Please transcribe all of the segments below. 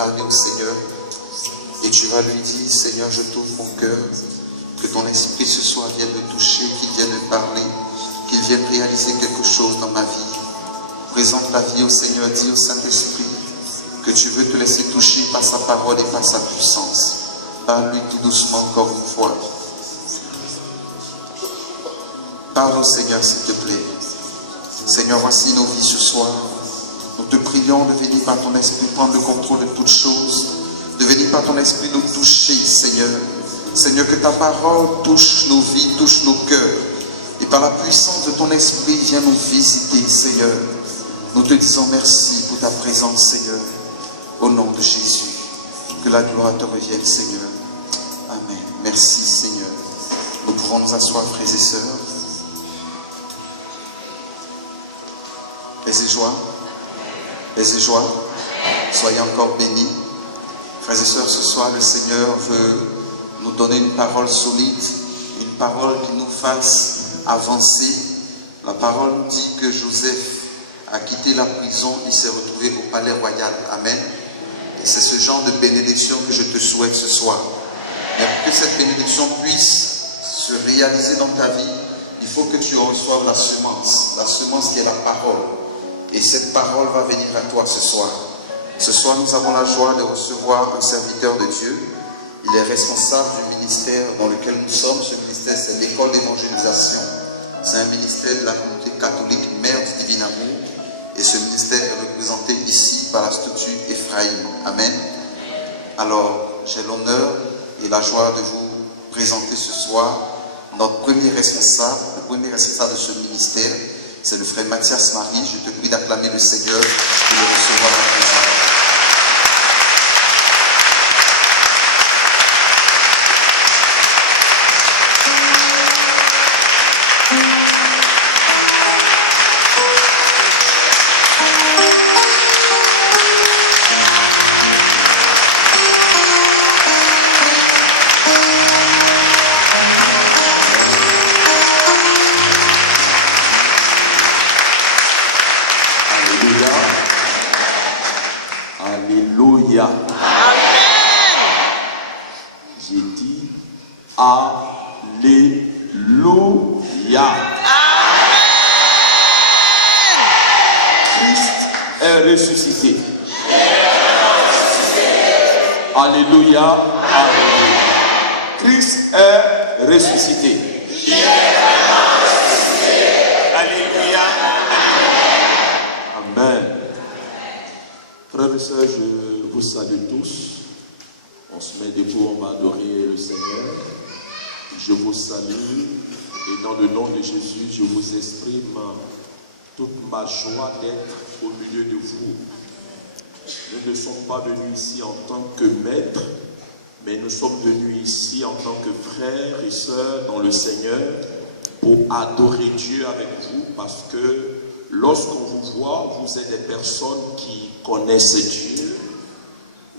parler au Seigneur. Et tu vas lui dire, Seigneur, je t'ouvre mon cœur. Que ton esprit ce soir vienne me toucher, qu'il vienne me parler, qu'il vienne réaliser quelque chose dans ma vie. Présente ta vie au Seigneur, dis au Saint-Esprit que tu veux te laisser toucher par sa parole et par sa puissance. Parle-lui tout doucement encore une fois. Parle au Seigneur, s'il te plaît. Seigneur, voici nos vies ce soir. Nous te prions de venir par ton esprit prendre le contrôle de toutes choses, de venir par ton esprit nous toucher, Seigneur. Seigneur, que ta parole touche nos vies, touche nos cœurs. Et par la puissance de ton esprit, viens nous visiter, Seigneur. Nous te disons merci pour ta présence, Seigneur. Au nom de Jésus. Que la gloire te revienne, Seigneur. Amen. Merci, Seigneur. Nous pouvons nous asseoir, frères et sœurs. Paix et joie. Paix et joie. Soyez encore bénis. Frères et sœurs, ce soir, le Seigneur veut nous donner une parole solide, une parole qui nous fasse avancer. La parole nous dit que Joseph a quitté la prison, il s'est retrouvé au palais royal. Amen. Et c'est ce genre de bénédiction que je te souhaite ce soir. Mais pour que cette bénédiction puisse se réaliser dans ta vie, il faut que tu reçoives la semence qui est la parole. Et cette parole va venir à toi ce soir. Ce soir, nous avons la joie de recevoir un serviteur de Dieu. Il est responsable du ministère dans lequel nous sommes. Ce ministère, c'est l'école d'évangélisation. C'est un ministère de la communauté catholique Mère du Divin Amour. Et ce ministère est représenté ici par la structure Ephraïm. Amen. Alors, j'ai l'honneur et la joie de vous présenter ce soir notre premier responsable. Le premier responsable de ce ministère, c'est le frère Mathias Marie. Je te prie d'acclamer le Seigneur et de le recevoir à présent. Alléluia, Alléluia. Christ est ressuscité. Il est vraiment ressuscité. Alléluia, Alléluia. Amen. Frères et sœurs, je vous salue tous. On se met debout, on va adorer le Seigneur. Je vous salue et dans le nom de Jésus, je vous exprime toute ma joie d'être au milieu de vous. Nous ne sommes pas venus ici en tant que maîtres, mais nous sommes venus ici en tant que frères et sœurs dans le Seigneur pour adorer Dieu avec vous, parce que lorsqu'on vous voit, vous êtes des personnes qui connaissent Dieu,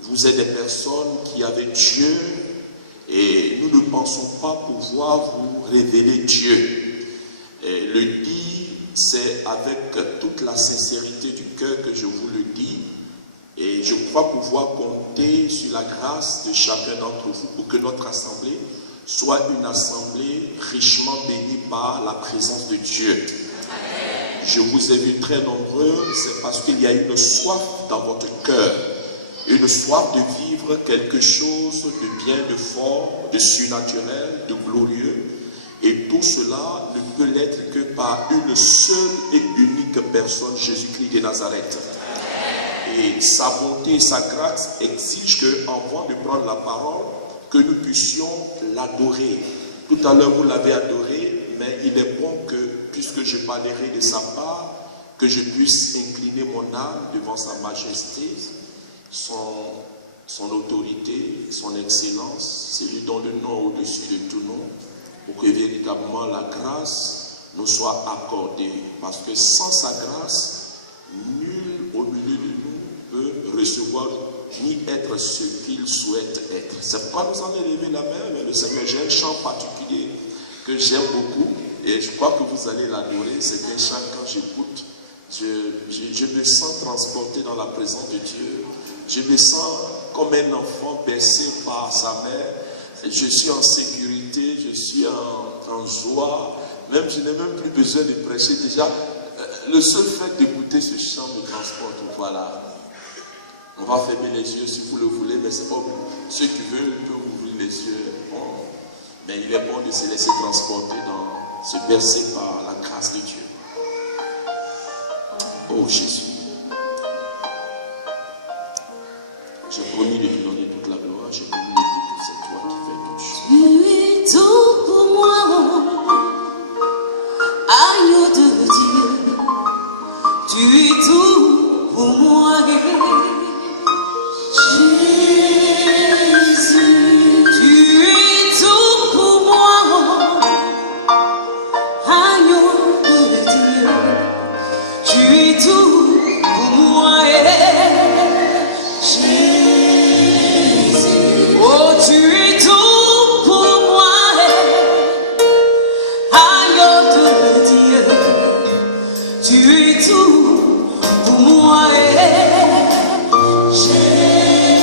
vous êtes des personnes qui avaient Dieu, et nous ne pensons pas pouvoir vous révéler Dieu. Et le dire, c'est avec toute la sincérité du cœur que je vous le dis. Et je crois pouvoir compter sur la grâce de chacun d'entre vous pour que notre assemblée soit une assemblée richement bénie par la présence de Dieu. Amen. Je vous ai vu très nombreux, c'est parce qu'il y a une soif dans votre cœur, une soif de vivre quelque chose de bien, de fort, de surnaturel, de glorieux. Et tout cela ne peut l'être que par une seule et unique personne, Jésus-Christ de Nazareth. Et sa bonté et sa grâce exigent qu'avant de prendre la parole, que nous puissions l'adorer. Tout à l'heure, vous l'avez adoré, mais il est bon que, puisque je parlerai de sa part, que je puisse incliner mon âme devant sa majesté, son autorité, son excellence, celui dont le nom est au-dessus de tout nom, pour que véritablement la grâce nous soit accordée. Parce que sans sa grâce, nul au milieu de nous peut recevoir ni être ce qu'il souhaite être. C'est pourquoi nous en élevons la main, mais le Seigneur, j'ai un chant particulier que j'aime beaucoup et je crois que vous allez l'adorer. C'est un chant, quand j'écoute, je me sens transporté dans la présence de Dieu. Je me sens comme un enfant bercé par sa mère. Je suis en sécurité, je suis en joie. Même je n'ai même plus besoin de prêcher. Déjà, le seul fait d'écouter ce chant me transporte. Voilà. On va fermer les yeux si vous le voulez, mais c'est pas obligé. Ceux qui veulent peuvent ouvrir les yeux. Bon. Mais il est bon de se laisser transporter, se bercer par la grâce de Dieu. Oh Jésus. J'ai promis de te donner toute la gloire. J'ai promis de dire que c'est toi qui fais toutes choses. Tu es tout pour moi, agneau de Dieu. Tu es tout pour moi, Jésus. Tu es tout pour moi, agneau de Dieu. Tu es tout pour moi, Jésus. Oh, tu es tout pour moi, agneau de Dieu. Tu es tout pour moi, Jésus.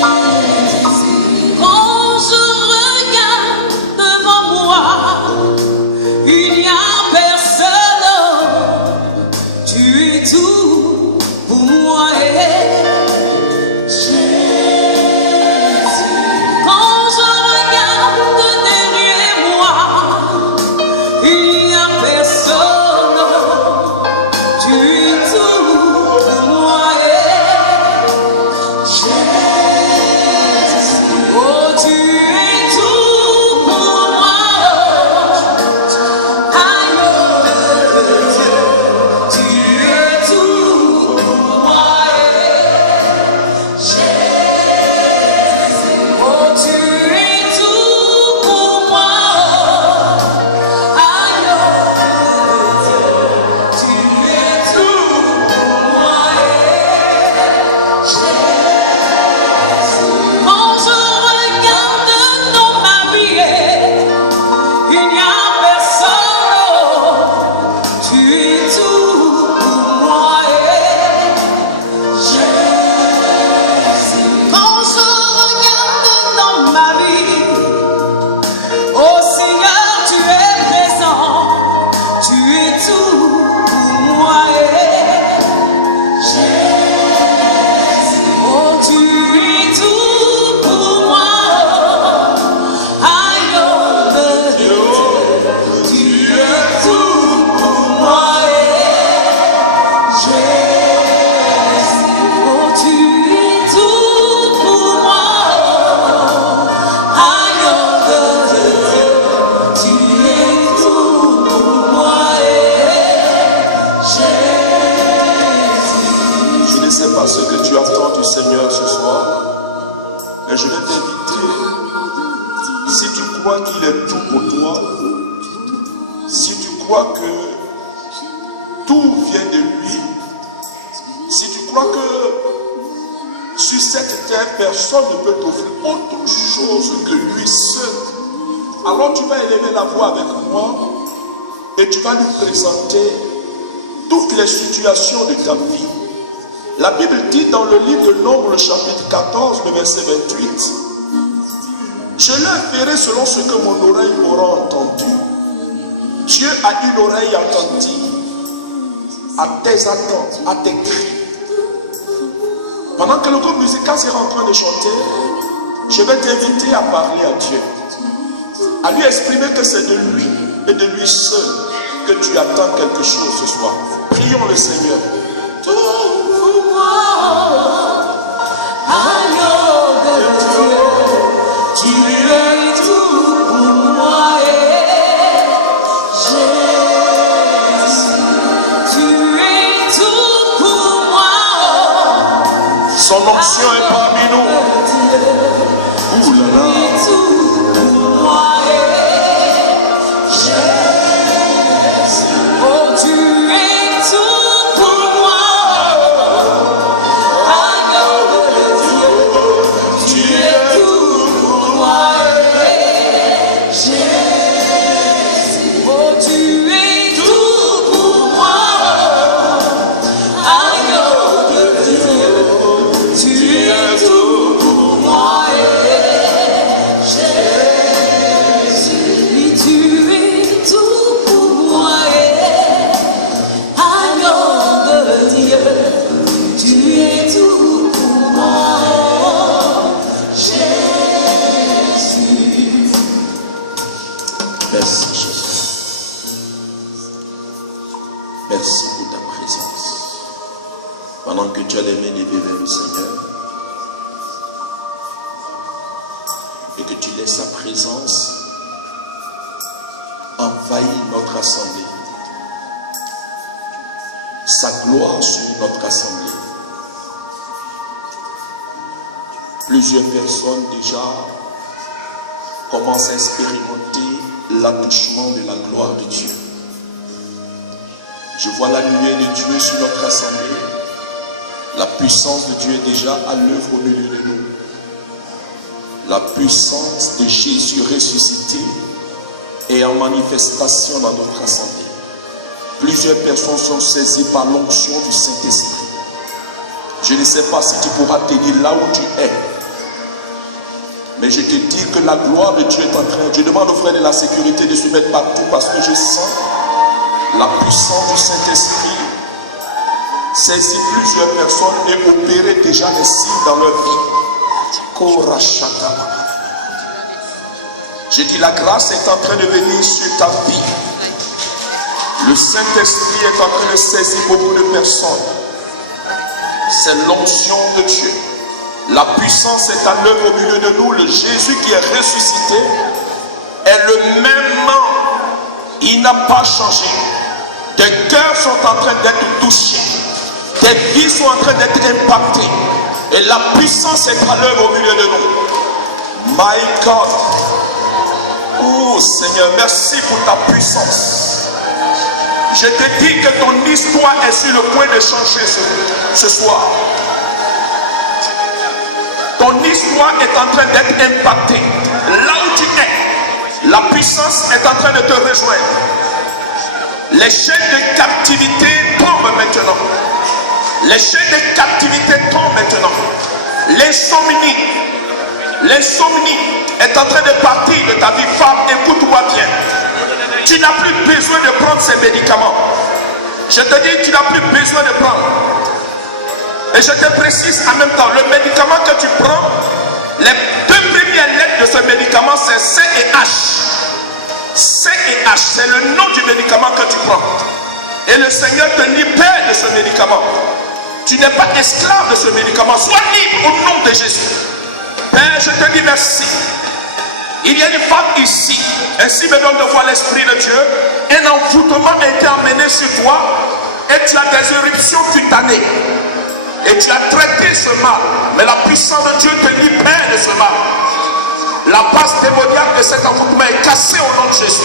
Quand je regarde devant moi, il n'y a personne. Tu es tout pour moi, Jésus. Quand je regarde derrière moi, il n'y a personne. Tu es tout pour moi, Jésus. Oh, tu es tout pour moi, agneau de Dieu. Tu es tout pour moi, Jésus. Oh, tu es tout pour moi, agneau de Dieu. Tu es tout pour moi, Jésus. Quand je regarde dans ma vie, il n'y a personne. Tu es tout pour moi, Jésus. Quand je regarde dans ma vie, oh Seigneur, tu es présent. Tu es tout pour moi, Jésus. Oh, tu es tout pour moi, agneau de Dieu. Tu es tout pour moi, Jésus. Oh, tu es tout pour moi, agneau de Dieu. Tu es tout pour moi, Jésus. Je ne sais pas ce que tu attends du Seigneur ce soir, mais je vais t'inviter. Si tu crois qu'il est tout pour toi, si tu crois que tout vient de lui, si tu crois que sur cette terre, personne ne peut t'offrir autre chose que lui seul, alors tu vas élever la voix avec moi et tu vas lui présenter toutes les situations de ta vie. La Bible dit dans le livre de Nombre, le chapitre 14, le verset 28, « Je leur ferai selon ce que mon oreille aura entendu. » Dieu a une oreille attentive à tes attentes, à tes cris. Pendant que le groupe musical sera en train de chanter, je vais t'inviter à parler à Dieu, à lui exprimer que c'est de lui et de lui seul que tu attends quelque chose ce soir. Prions le Seigneur. Tout pour moi, agneau de Dieu. Tu es tout pour moi, Jésus. Tu es tout pour moi. Son onction est parmi nous. Ouh là là. Tu es tout pour moi, Jésus. Oh, tu es tout pour moi, agneau de Dieu. Tu es tout pour moi, Jésus. Oh, tu es tout pour moi, agneau de Dieu. Tu es tout Merci Jésus. Merci pour ta présence. Pendant que tu as les mains levées vers le Seigneur et que tu laisses sa présence envahir notre assemblée, sa gloire sur notre assemblée. Plusieurs personnes déjà commencent à expérimenter l'attouchement de la gloire de Dieu. Je vois la lumière de Dieu sur notre assemblée. La puissance de Dieu est déjà à l'œuvre au milieu de nous. La puissance de Jésus ressuscité est en manifestation dans notre assemblée. Plusieurs personnes sont saisies par l'onction du Saint-Esprit. Je ne sais pas si tu pourras tenir là où tu es. Mais je te dis que la gloire de Dieu est en train. Je demande aux frères de la sécurité de se mettre partout parce que je sens la puissance du Saint-Esprit saisir plusieurs personnes et opérer déjà des signes dans leur vie. Je dis la grâce est en train de venir sur ta vie. Le Saint-Esprit est en train de saisir beaucoup de personnes. C'est l'onction de Dieu. La puissance est à l'œuvre au milieu de nous. Le Jésus qui est ressuscité est le même. Il n'a pas changé. Tes cœurs sont en train d'être touchés. Tes vies sont en train d'être impactées. Et la puissance est à l'œuvre au milieu de nous. My God. Oh Seigneur, merci pour ta puissance. Je te dis que ton histoire est sur le point de changer ce soir. Ton histoire est en train d'être impactée. Là où tu es, la puissance est en train de te rejoindre. Les chaînes de captivité tombent maintenant. Les chaînes de captivité tombent maintenant. L'insomnie est en train de partir de ta vie. Femme, écoute-moi bien. Tu n'as plus besoin de prendre ces médicaments. Je te dis, tu n'as plus besoin de prendre. Et je te précise en même temps, le médicament que tu prends, les deux premières lettres de ce médicament, c'est C et H. C et H, c'est le nom du médicament que tu prends. Et le Seigneur te libère de ce médicament. Tu n'es pas esclave de ce médicament. Sois libre au nom de Jésus. Père, je te dis merci. Il y a une femme ici. Ainsi me donne de voir l'Esprit de Dieu. Un envoûtement a été emmené sur toi. Et tu as des éruptions cutanées. Et tu as traité ce mal. Mais la puissance de Dieu te libère de ce mal. La base démoniaque de cet envoûtement est cassée au nom de Jésus.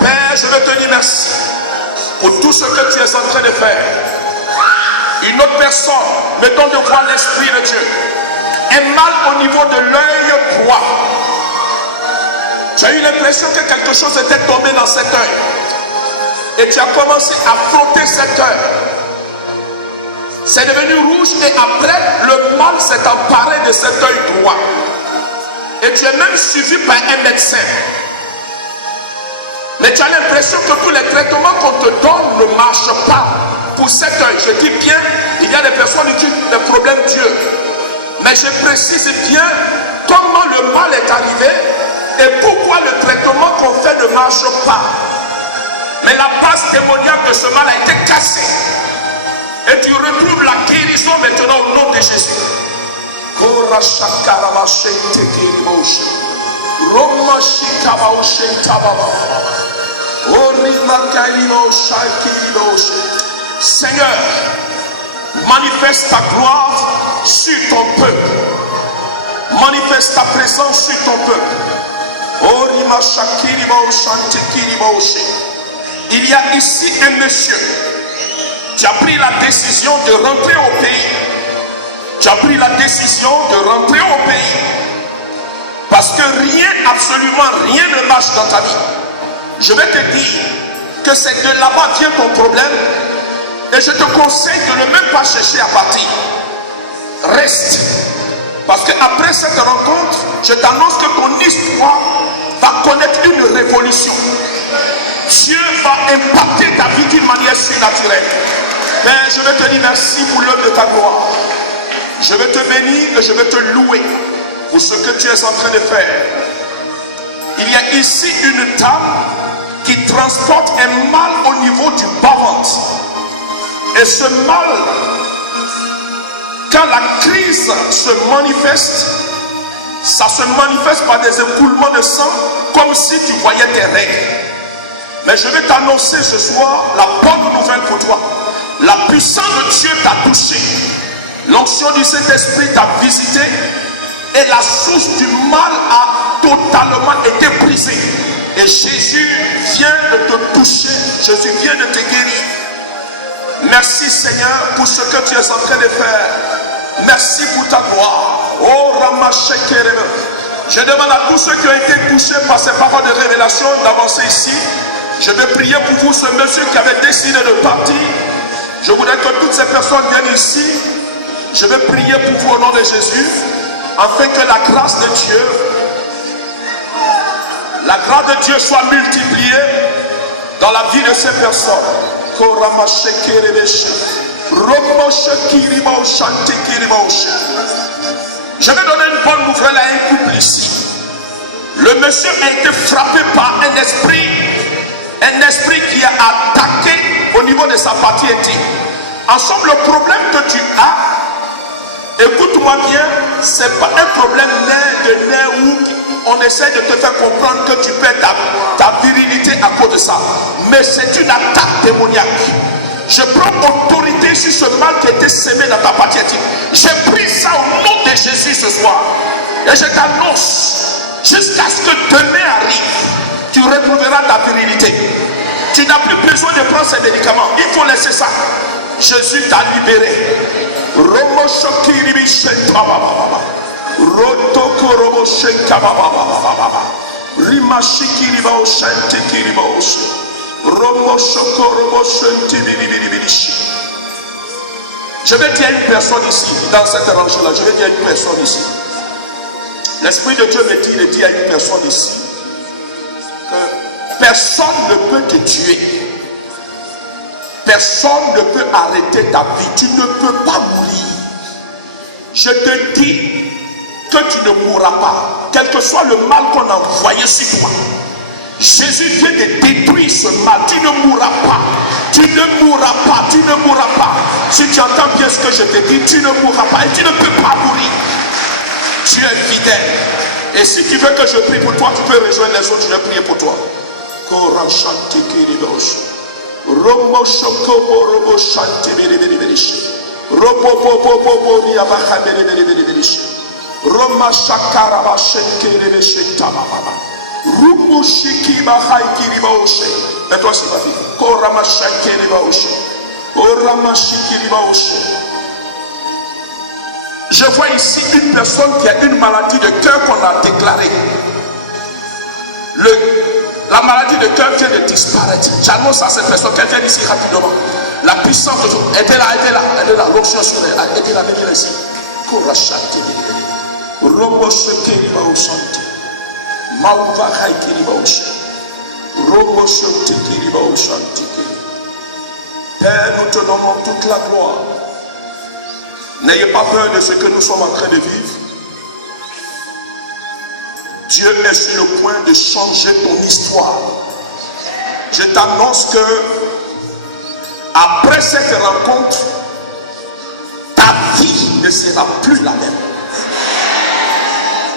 Père, je veux te dire merci pour tout ce que tu es en train de faire. Une autre personne me donne de voir l'Esprit de Dieu. Un mal au niveau de l'œil droit. Tu as eu l'impression que quelque chose était tombé dans cet œil. Et tu as commencé à frotter cet œil. C'est devenu rouge et après le mal s'est emparé de cet œil droit. Et tu es même suivi par un médecin. Mais tu as l'impression que tous les traitements qu'on te donne ne marchent pas pour cet œil. Je dis bien, il y a des personnes qui ont des problèmes Dieu. Mais je précise bien comment le mal est arrivé et pourquoi le traitement qu'on fait ne marche pas. Mais la base démoniaque de ce mal a été cassée. Et tu retrouves la guérison maintenant au nom de Jésus. Seigneur, manifeste ta gloire sur ton peuple. Manifeste ta présence sur ton peuple. Il y a ici un monsieur. Tu as pris la décision de rentrer au pays. Tu as pris la décision de rentrer au pays. Parce que rien, absolument rien ne marche dans ta vie. Je vais te dire que c'est de là-bas vient ton problème. Et je te conseille de ne même pas chercher à partir. Reste. Parce qu'après cette rencontre, je t'annonce que ton histoire va connaître une révolution. Dieu va impacter ta vie d'une manière surnaturelle. Père, je vais te dire merci pour l'œuvre de ta gloire. Je vais te bénir et je vais te louer pour ce que tu es en train de faire. Il y a ici une dame qui transporte un mal au niveau du bas-ventre. Et ce mal, quand la crise se manifeste, ça se manifeste par des écoulements de sang, comme si tu voyais tes règles. Mais je vais t'annoncer ce soir la bonne nouvelle pour toi. La puissance de Dieu t'a touché. L'onction du Saint-Esprit t'a visité. Et la source du mal a totalement été brisée. Et Jésus vient de te toucher. Jésus vient de te guérir. Merci Seigneur pour ce que tu es en train de faire. Merci pour ta gloire. Oh Ramachekerebe. Je demande à tous ceux qui ont été touchés par ces paroles de révélation d'avancer ici. Je vais prier pour vous, ce monsieur qui avait décidé de partir. Je voudrais que toutes ces personnes viennent ici. Je vais prier pour vous au nom de Jésus, afin que la grâce de Dieu soit multipliée dans la vie de ces personnes. Je vais donner une bonne nouvelle à un couple ici. Le monsieur a été frappé par un esprit qui a attaqué au niveau de sa partie intime. Ensemble, le problème que tu as, écoute-moi bien, c'est pas un problème nerf où on essaie de te faire comprendre que tu perds ta virilité à cause de ça. Mais c'est une attaque démoniaque. Je prends autorité sur ce mal qui a été sémé dans ta partie intime. J'ai pris ça au nom de Jésus ce soir. Et je t'annonce, jusqu'à ce que demain arrive, tu retrouveras ta virilité. Tu n'as plus besoin de prendre ces médicaments. Il faut laisser ça. Jésus t'a libéré. Je vais dire à une personne ici, dans cette rangée-là, je vais dire à une personne ici. L'Esprit de Dieu me dit de dire à une personne ici que personne ne peut te tuer. Personne ne peut arrêter ta vie. Tu ne peux pas mourir. Je te dis que tu ne mourras pas. Quel que soit le mal qu'on a envoyé sur toi. Jésus vient de détruire ce mal. Tu ne mourras pas. Tu ne mourras pas. Tu ne mourras pas. Si tu entends bien ce que je te dis, tu ne mourras pas. Et tu ne peux pas mourir. Tu es fidèle. Et si tu veux que je prie pour toi, tu peux rejoindre les autres. Je vais prier pour toi. Romo Shokobo Robo Shante Berishi Robo Bobo Riabaha Berishi Roma Shakaraba Shenke Rebeshe Tamama Rumu Shiki Bahai Kiribaoshe. Et toi c'est ma fille. Korama Shanke Ribaoshe. Korama Shiki Ribaoshe. Je vois ici une personne qui a une maladie de cœur qu'on a déclarée. La maladie de cœur vient de disparaître. J'annonce à cette personne qu'elle vient ici rapidement. La puissance de Dieu. Elle est là. L'onction sur elle. Elle est là, venez ici. Korachate. Romo Shekeri Baoshante. Mauva Haikiri Baoshe. Romo Shekeri Baoshante. Père, nous te donnons toute la gloire. N'ayez pas peur de ce que nous sommes en train de vivre. Dieu est sur le point de changer ton histoire. Je t'annonce que après cette rencontre, ta vie ne sera plus la même.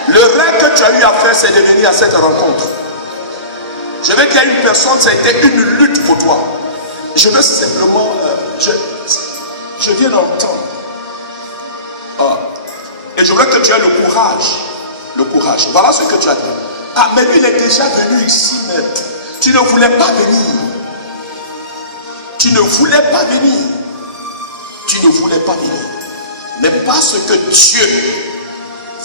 Le rêve que tu as eu à faire, c'est de venir à cette rencontre. Je vais dire à une personne, ça a été une lutte pour toi. Je veux simplement, je viens d'entendre. Et je veux que tu aies le courage. Le courage. Voilà ce que tu as dit. Ah, mais lui, il est déjà venu ici, mais tu ne voulais pas venir. Tu ne voulais pas venir. Tu ne voulais pas venir. Mais parce que Dieu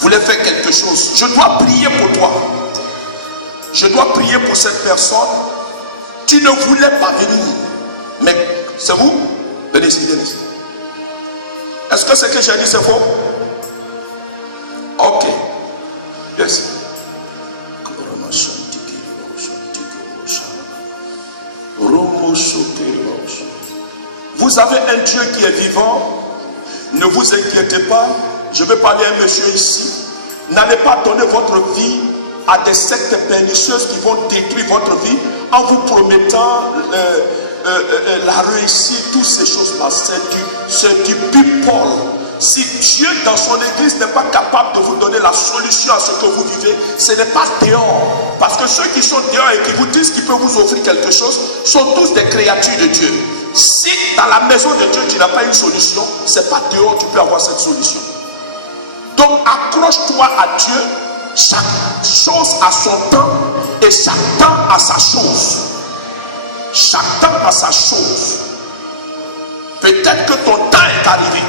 voulait faire quelque chose, je dois prier pour toi. Je dois prier pour cette personne. Tu ne voulais pas venir. Mais c'est vous? Venez ici, venez ici. Est-ce que ce que j'ai dit, c'est faux? Ok. Yes. Vous avez un Dieu qui est vivant. Ne vous inquiétez pas. Je vais parler à un monsieur ici. N'allez pas donner votre vie à des sectes pernicieuses qui vont détruire votre vie en vous promettant la réussite, toutes ces choses-là. C'est du people. Si Dieu dans son église n'est pas capable de vous donner la solution à ce que vous vivez, ce n'est pas dehors. Parce que ceux qui sont dehors et qui vous disent qu'ils peuvent vous offrir quelque chose sont tous des créatures de Dieu. Si dans la maison de Dieu tu n'as pas une solution, ce n'est pas dehors que tu peux avoir cette solution. Donc accroche-toi à Dieu. Chaque chose a son temps et chaque temps a sa chose. Chaque temps a sa chose. Peut-être que ton temps est arrivé.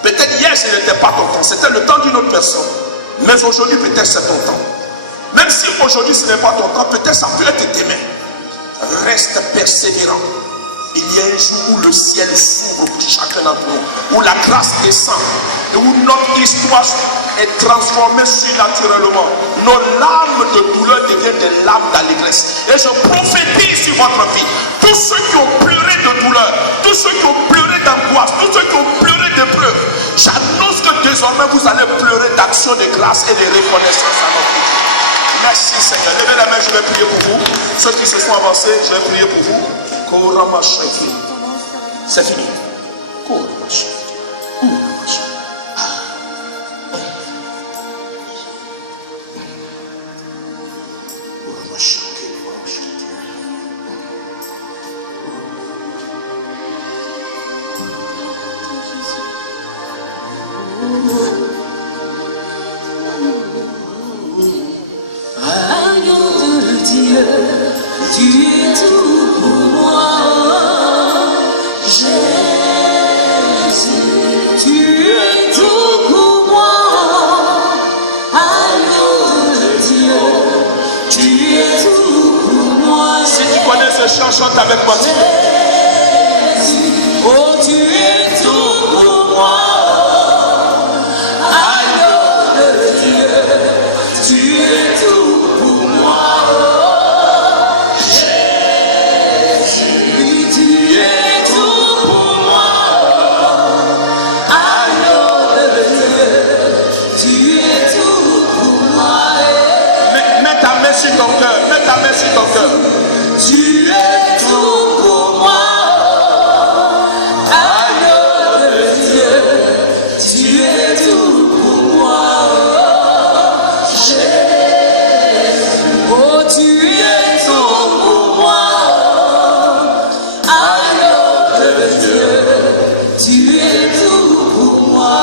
Peut-être hier ce n'était pas ton temps, c'était le temps d'une autre personne. Mais aujourd'hui peut-être c'est ton temps. Même si aujourd'hui ce n'est pas ton temps, peut-être ça peut être demain. Reste persévérant. Il y a un jour où le ciel s'ouvre pour chacun d'entre nous, où la grâce descend, et où notre histoire est transformée surnaturellement. Nos larmes de douleur deviennent des larmes d'allégresse. Et je prophétise sur votre vie. Tous ceux qui ont pleuré de douleur, tous ceux qui ont pleuré d'angoisse, tous ceux qui ont pleuré d'épreuve, j'annonce que désormais vous allez pleurer d'action de grâce et de reconnaissance à notre Dieu. Merci Seigneur. Levez la main, je vais prier pour vous. Ceux qui se sont avancés, je vais prier pour vous. C'est fini. Agneau de Dieu, tu es tout pour moi. Jésus, tu es tout pour moi. Agneau de Dieu, tu es tout pour moi. Si tu connais ce chant, chante avec moi. Jésus, oh tu es tout pour moi. Agneau de Dieu, tu es tout pour moi. Jésus, tu es tout pour moi. Agneau de Dieu, tu es tout pour moi. Mets ta main sur ton cœur. Mets ta main sur ton cœur. Tu es tout pour moi. Agneau de Dieu, tu es tout pour moi. Oh, tu es tout pour moi. Agneau de Dieu, tu es tout pour moi.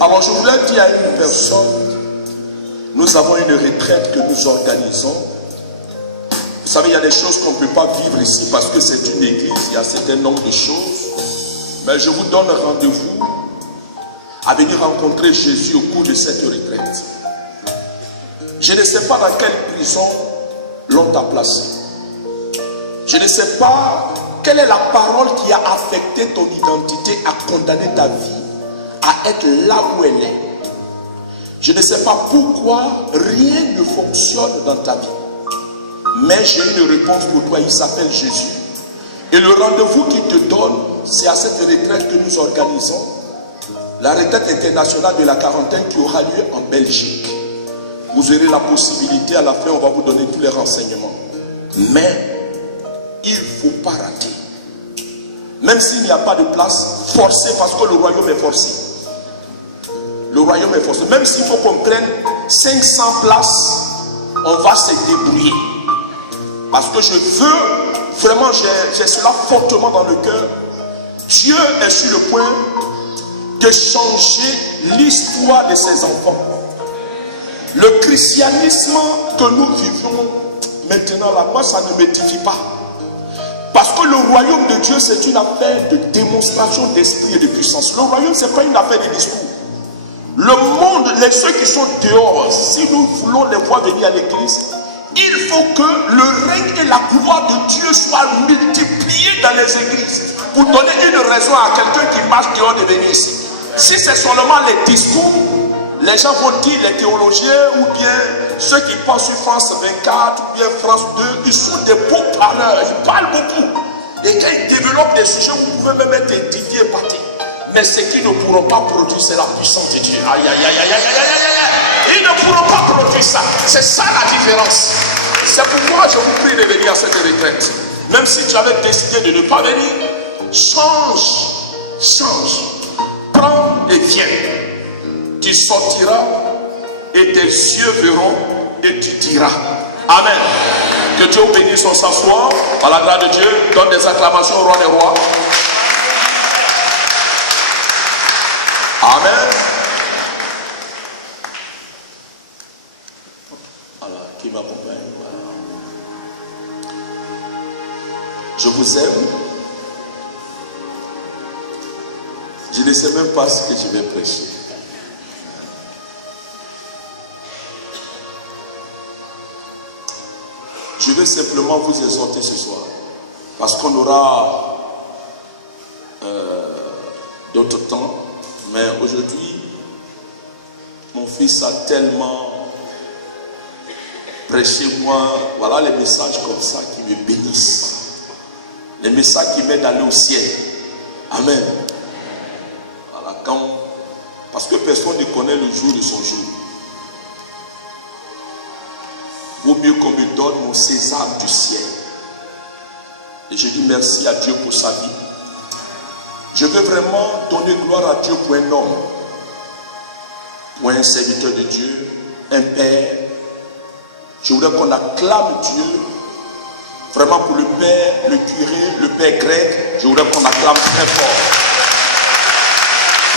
Alors je voulais dire à une personne, nous avons une retraite que nous organisons. Vous savez, il y a des choses qu'on ne peut pas vivre ici parce que c'est une église, il y a un certain nombre de choses. Mais je vous donne rendez-vous à venir rencontrer Jésus au cours de cette retraite. Je ne sais pas dans quelle prison l'on t'a placé. Je ne sais pas quelle est la parole qui a affecté ton identité, à condamner ta vie, à être là où elle est. Je ne sais pas pourquoi rien ne fonctionne dans ta vie. Mais j'ai une réponse pour toi, il s'appelle Jésus. Et le rendez-vous qu'il te donne, c'est à cette retraite que nous organisons. La retraite internationale de la quarantaine qui aura lieu en Belgique. Vous aurez la possibilité, à la fin, on va vous donner tous les renseignements. Mais, il ne faut pas rater. Même s'il n'y a pas de place, forcez parce que le royaume est forcé. Le royaume est forcé. Même s'il faut qu'on prenne 500 places, on va se débrouiller. Parce que je veux, vraiment, j'ai cela fortement dans le cœur. Dieu est sur le point de changer l'histoire de ses enfants. Le christianisme que nous vivons maintenant là, moi ça ne m'édifie pas. Parce que le royaume de Dieu c'est une affaire de démonstration d'esprit et de puissance. Le royaume c'est pas une affaire de discours. Le monde, ceux qui sont dehors, si nous voulons les voir venir à l'église, il faut que le règne et la gloire de Dieu soient multipliés dans les églises. Pour donner une raison à quelqu'un qui marche dehors de venir ici. Si c'est seulement les discours, les gens vont dire, les théologiens ou bien ceux qui pensent sur France 24 ou bien France 2, ils sont des beaux parleurs, ils parlent beaucoup. Et quand ils développent des sujets, vous pouvez même être édifié et partir. Mais ce qu'ils ne pourront pas produire, c'est la puissance de Dieu. Aïe, aïe, aïe, aïe, aïe, aïe, aïe. Ils ne pourront pas produire ça. C'est ça la différence. C'est pourquoi je vous prie de venir à cette retraite. Même si tu avais décidé de ne pas venir, change. Prends et viens. Tu sortiras et tes yeux verront et tu diras. Amen. Que Dieu bénisse, on s'assoit. Par la grâce de Dieu, donne des acclamations au roi des rois. Amen. Voilà, qui m'accompagne. Voilà. Je vous aime. Je ne sais même pas ce que je vais prêcher. Je vais simplement vous exhorter ce soir. Parce qu'on aura d'autres temps. Mais aujourd'hui, mon fils a tellement prêché moi. Voilà les messages comme ça qui me bénissent. Les messages qui m'aident à aller au ciel. Amen. Voilà, parce que personne ne connaît le jour de son jour. Vaut mieux qu'on me donne mon sésame du ciel. Et je dis merci à Dieu pour sa vie. Je veux vraiment donner gloire à Dieu pour un homme, pour un serviteur de Dieu, un père. Je voudrais qu'on acclame Dieu, vraiment pour le père, le curé, le père grec. Je voudrais qu'on acclame très fort.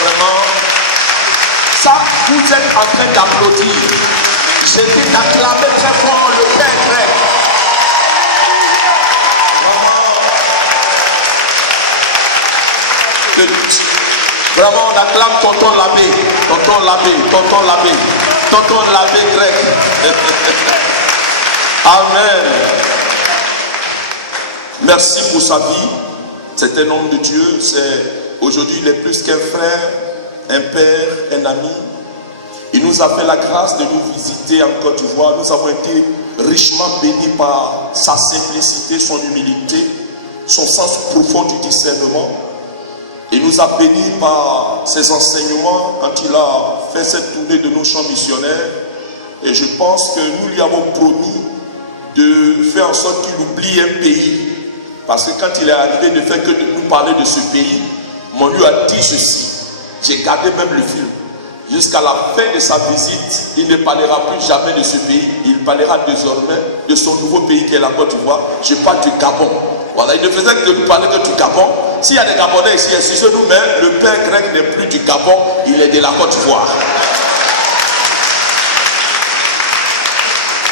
Vraiment, ça, vous êtes en train d'applaudir. J'ai dit d'acclamer très fort le père grec. Vraiment, on acclame tonton l'abbé grec. Amen. Merci pour sa vie. C'est un homme de Dieu. Aujourd'hui, il est plus qu'un frère, un père, un ami. Il nous a fait la grâce de nous visiter en Côte d'Ivoire. Nous avons été richement bénis par sa simplicité, son humilité, son sens profond du discernement. Il nous a bénis par ses enseignements quand il a fait cette tournée de nos champs missionnaires. Et je pense que nous lui avons promis de faire en sorte qu'il oublie un pays. Parce que quand il est arrivé de faire que de nous parler de ce pays, on lui a dit ceci. J'ai gardé même le film. Jusqu'à la fin de sa visite, il ne parlera plus jamais de ce pays. Il parlera désormais de son nouveau pays qui est la Côte d'Ivoire. Je parle du Gabon. Voilà, il ne faisait que nous parler que du Gabon. S'il y a des Gabonais ici, excusez-nous, mais le père grec n'est plus du Gabon, il est de la Côte d'Ivoire.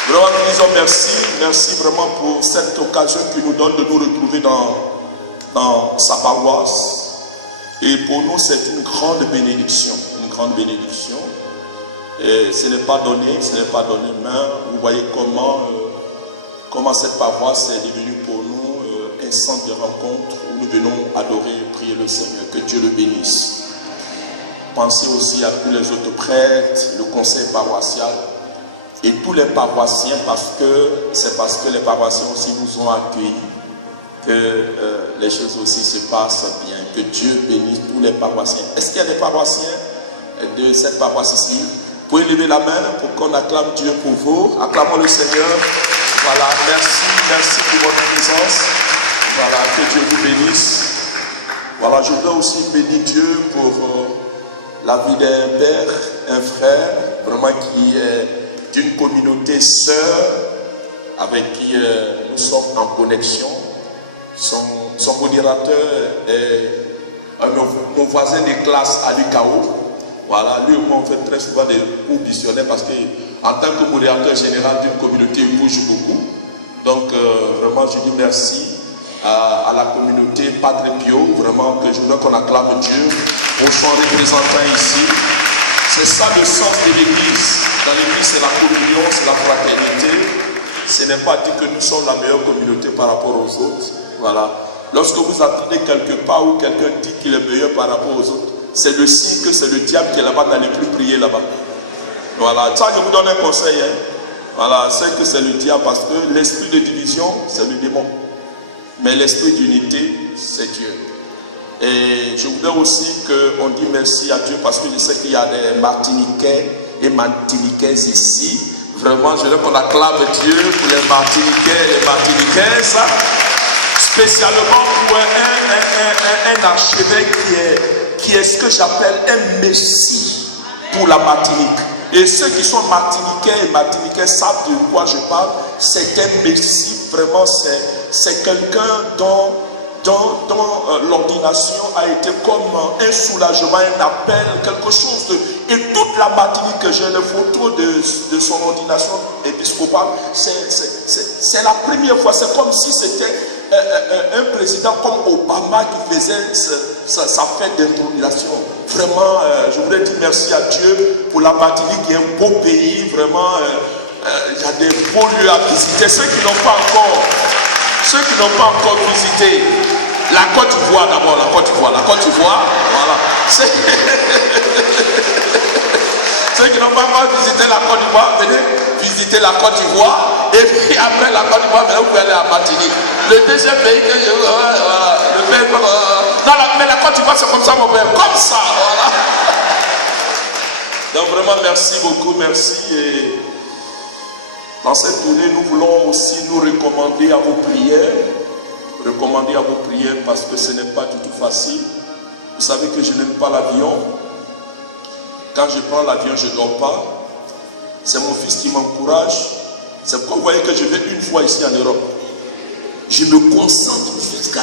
Vraiment, nous disons merci vraiment pour cette occasion qu'il nous donne de nous retrouver dans sa paroisse. Et pour nous, c'est une grande bénédiction. Une grande bénédiction. Et ce n'est pas donné, mais vous voyez comment cette paroisse est devenue pour nous un centre de rencontre où nous venons adorer et prier le Seigneur. Que Dieu le bénisse. Pensez aussi à tous les autres prêtres, le conseil paroissial et tous les paroissiens, parce que les paroissiens aussi nous ont accueillis que les choses aussi se passent bien. Que Dieu bénisse tous les paroissiens. Est-ce qu'il y a des paroissiens de cette paroisse ici? Vous pouvez lever la main pour qu'on acclame Dieu pour vous. Acclamons le Seigneur. Voilà, merci pour votre présence. Voilà, que Dieu vous bénisse. Voilà, je veux aussi bénir Dieu pour la vie d'un père, un frère, vraiment qui est d'une communauté sœur avec qui nous sommes en connexion. Son modérateur est mon voisin de classe à l'UKO. Voilà, lui et moi on fait très souvent des cours missionnaires parce qu'en tant que modérateur général d'une communauté, il bouge beaucoup. Donc vraiment je dis merci à la communauté Padre Pio, vraiment que je veux qu'on acclame Dieu pour son représentant ici. C'est ça le sens de l'église. Dans l'église c'est la communion, c'est la fraternité. Ce n'est pas dit que nous sommes la meilleure communauté par rapport aux autres. Voilà. Lorsque vous attendez quelque part où quelqu'un dit qu'il est meilleur par rapport aux autres, c'est le signe que c'est le diable qui est là-bas, n'allez plus prier là-bas. Voilà. Ça, je vous donne un conseil. Voilà. C'est que c'est le diable parce que l'esprit de division, c'est le démon. Mais l'esprit d'unité, c'est Dieu. Et je voudrais aussi qu'on dise merci à Dieu parce que je sais qu'il y a des Martiniquais et Martiniquaises ici. Vraiment, je veux qu'on acclame Dieu pour les Martiniquais et les Martiniquaises. Spécialement pour un archevêque qui est ce que j'appelle un messie pour la Martinique. Et ceux qui sont Martiniquais et Martiniquais savent de quoi je parle. C'est un messie, vraiment, c'est quelqu'un dont l'ordination a été comme un soulagement, un appel, quelque chose de... Et toute la Martinique, j'ai les photos de son ordination épiscopale, c'est la première fois, c'est comme si c'était un président comme Obama qui faisait sa fête d'intronisation. Vraiment, je voudrais dire merci à Dieu pour la Martinique qui est un beau pays, vraiment, il y a des beaux lieux à visiter. Ceux qui n'ont pas encore visité, la Côte d'Ivoire d'abord, la Côte d'Ivoire, voilà. Ceux qui n'ont pas encore visité la Côte d'Ivoire, venez visiter la Côte d'Ivoire. Et puis après la Côte d'Ivoire, vous pouvez aller à Martinique. Le deuxième pays que je... Voilà, mais la Côte d'Ivoire, c'est comme ça, mon père. Comme ça, voilà. Donc vraiment, merci beaucoup, merci. Et dans cette tournée, nous voulons aussi nous recommander à vos prières. Parce que ce n'est pas du tout facile. Vous savez que je n'aime pas l'avion. Quand je prends l'avion, je ne dors pas. C'est mon fils qui m'encourage. C'est pourquoi vous voyez que je vais une fois ici en Europe. Je me concentre jusqu'à...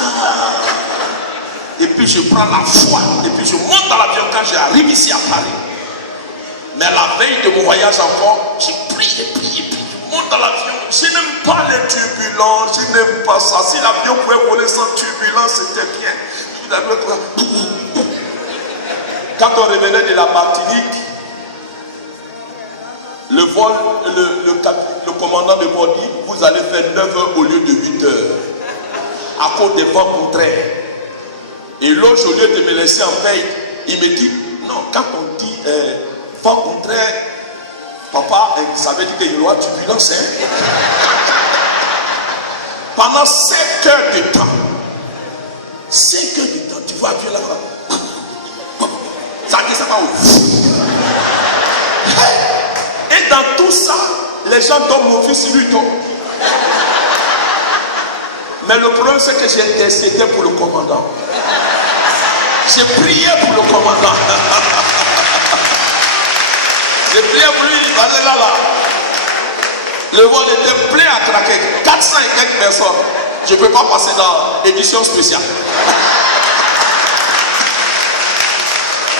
Et puis je prends la foi. Et puis je monte dans l'avion quand j'arrive ici à Paris. Mais la veille de mon voyage encore, j'ai prié et puis je monte dans l'avion. Je n'aime pas les turbulences, je n'aime pas ça. Si l'avion pouvait voler sans turbulence, c'était bien. Quand on revenait de la Martinique, le commandant de bord dit, vous allez faire 9 heures au lieu de 8 heures. À cause des vents contraires. Et l'autre, au lieu de me laisser en paix, il me dit, non, quand on dit vent contraire, papa, ça veut dire qu'il y aura turbulence. Hein? Pendant 5 heures de temps, 5 heures de temps, tu vois Dieu là-bas. Ça dit ça va où? Et dans tout ça, les gens donnent mon fils, lui tombe. Mais le problème, c'est que j'ai intercédé pour le commandant. J'ai prié pour le commandant. J'ai prié pour lui, il allait là. Le vol était plein à craquer. 400 et quelques personnes. Je ne peux pas passer dans l'édition spéciale.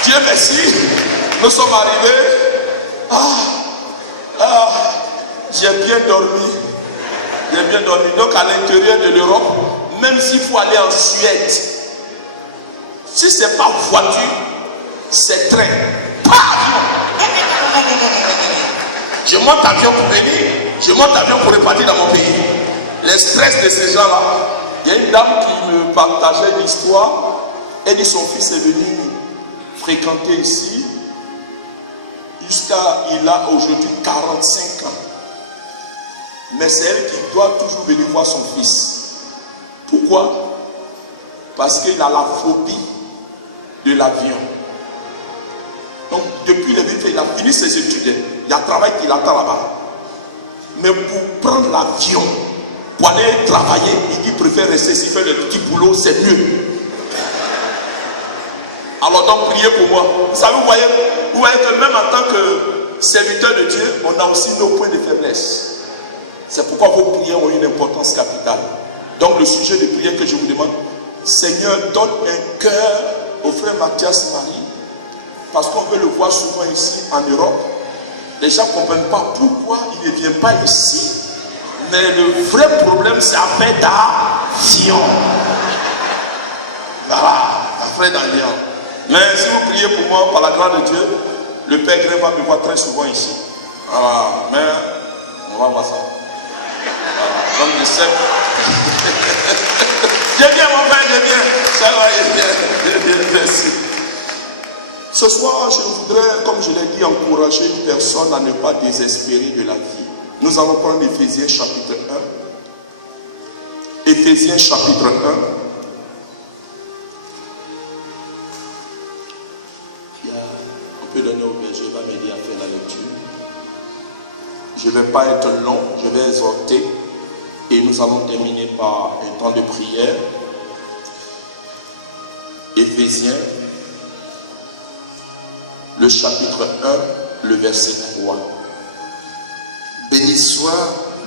Dieu merci, nous sommes arrivés. J'ai bien dormi. Donc à l'intérieur de l'Europe, même s'il faut aller en Suède, si ce n'est pas voiture, c'est train. Pas avion. Je monte avion pour venir, je monte avion pour repartir dans mon pays. Le stress de ces gens-là. Il y a une dame qui me partageait l'histoire. Elle dit son fils est venu fréquenter ici. Il a aujourd'hui 45 ans. Mais c'est elle qui doit toujours venir voir son fils. Pourquoi? Parce qu'il a la phobie de l'avion. Donc depuis le début, il a fini ses études. Il y a un travail qu'il attend là-bas. Mais pour prendre l'avion, pour aller travailler, il préfère rester ici, faire le petit boulot, c'est mieux. Alors donc priez pour moi. Vous savez, vous voyez que même en tant que serviteur de Dieu, on a aussi nos points de faiblesse. C'est pourquoi vos prières ont une importance capitale. Donc le sujet de prière que je vous demande, Seigneur, donne un cœur au frère Mathias Marie, parce qu'on veut le voir souvent ici en Europe. Les gens ne comprennent pas pourquoi il ne vient pas ici. Mais le vrai problème, c'est affaire d'avion. Voilà, affaire d'avion. Mais si vous priez pour moi, par la grâce de Dieu, le Père Gré va me voir très souvent ici. Voilà, mais on va voir ça. Voilà, donc je sais. J'ai bien mon Père, j'ai bien. Ça va, j'ai bien, merci. Ce soir, je voudrais, comme je l'ai dit, encourager une personne à ne pas désespérer de la vie. Nous allons prendre Éphésiens chapitre 1. Éphésiens chapitre 1. Je ne vais pas être long, je vais exhorter et nous allons terminer par un temps de prière. Éphésiens, le chapitre 1, le verset 3. Béni soit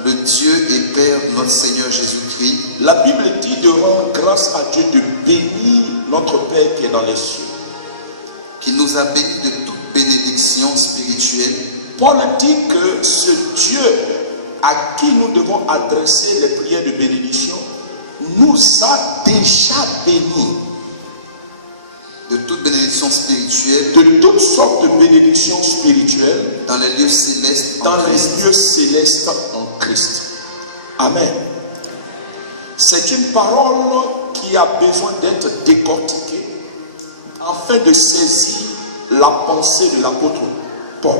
le Dieu et Père de notre Seigneur Jésus-Christ. La Bible dit de rendre grâce à Dieu, de bénir notre Père qui est dans les cieux, qui nous a bénis de toute bénédiction spirituelle. Paul dit que ce Dieu à qui nous devons adresser les prières de bénédiction nous a déjà bénis. De toute bénédiction spirituelle. De toutes sortes de bénédictions spirituelles. Dans les lieux célestes. Dans les lieux célestes en Christ. Amen. C'est une parole qui a besoin d'être décortiquée afin de saisir la pensée de l'apôtre Paul.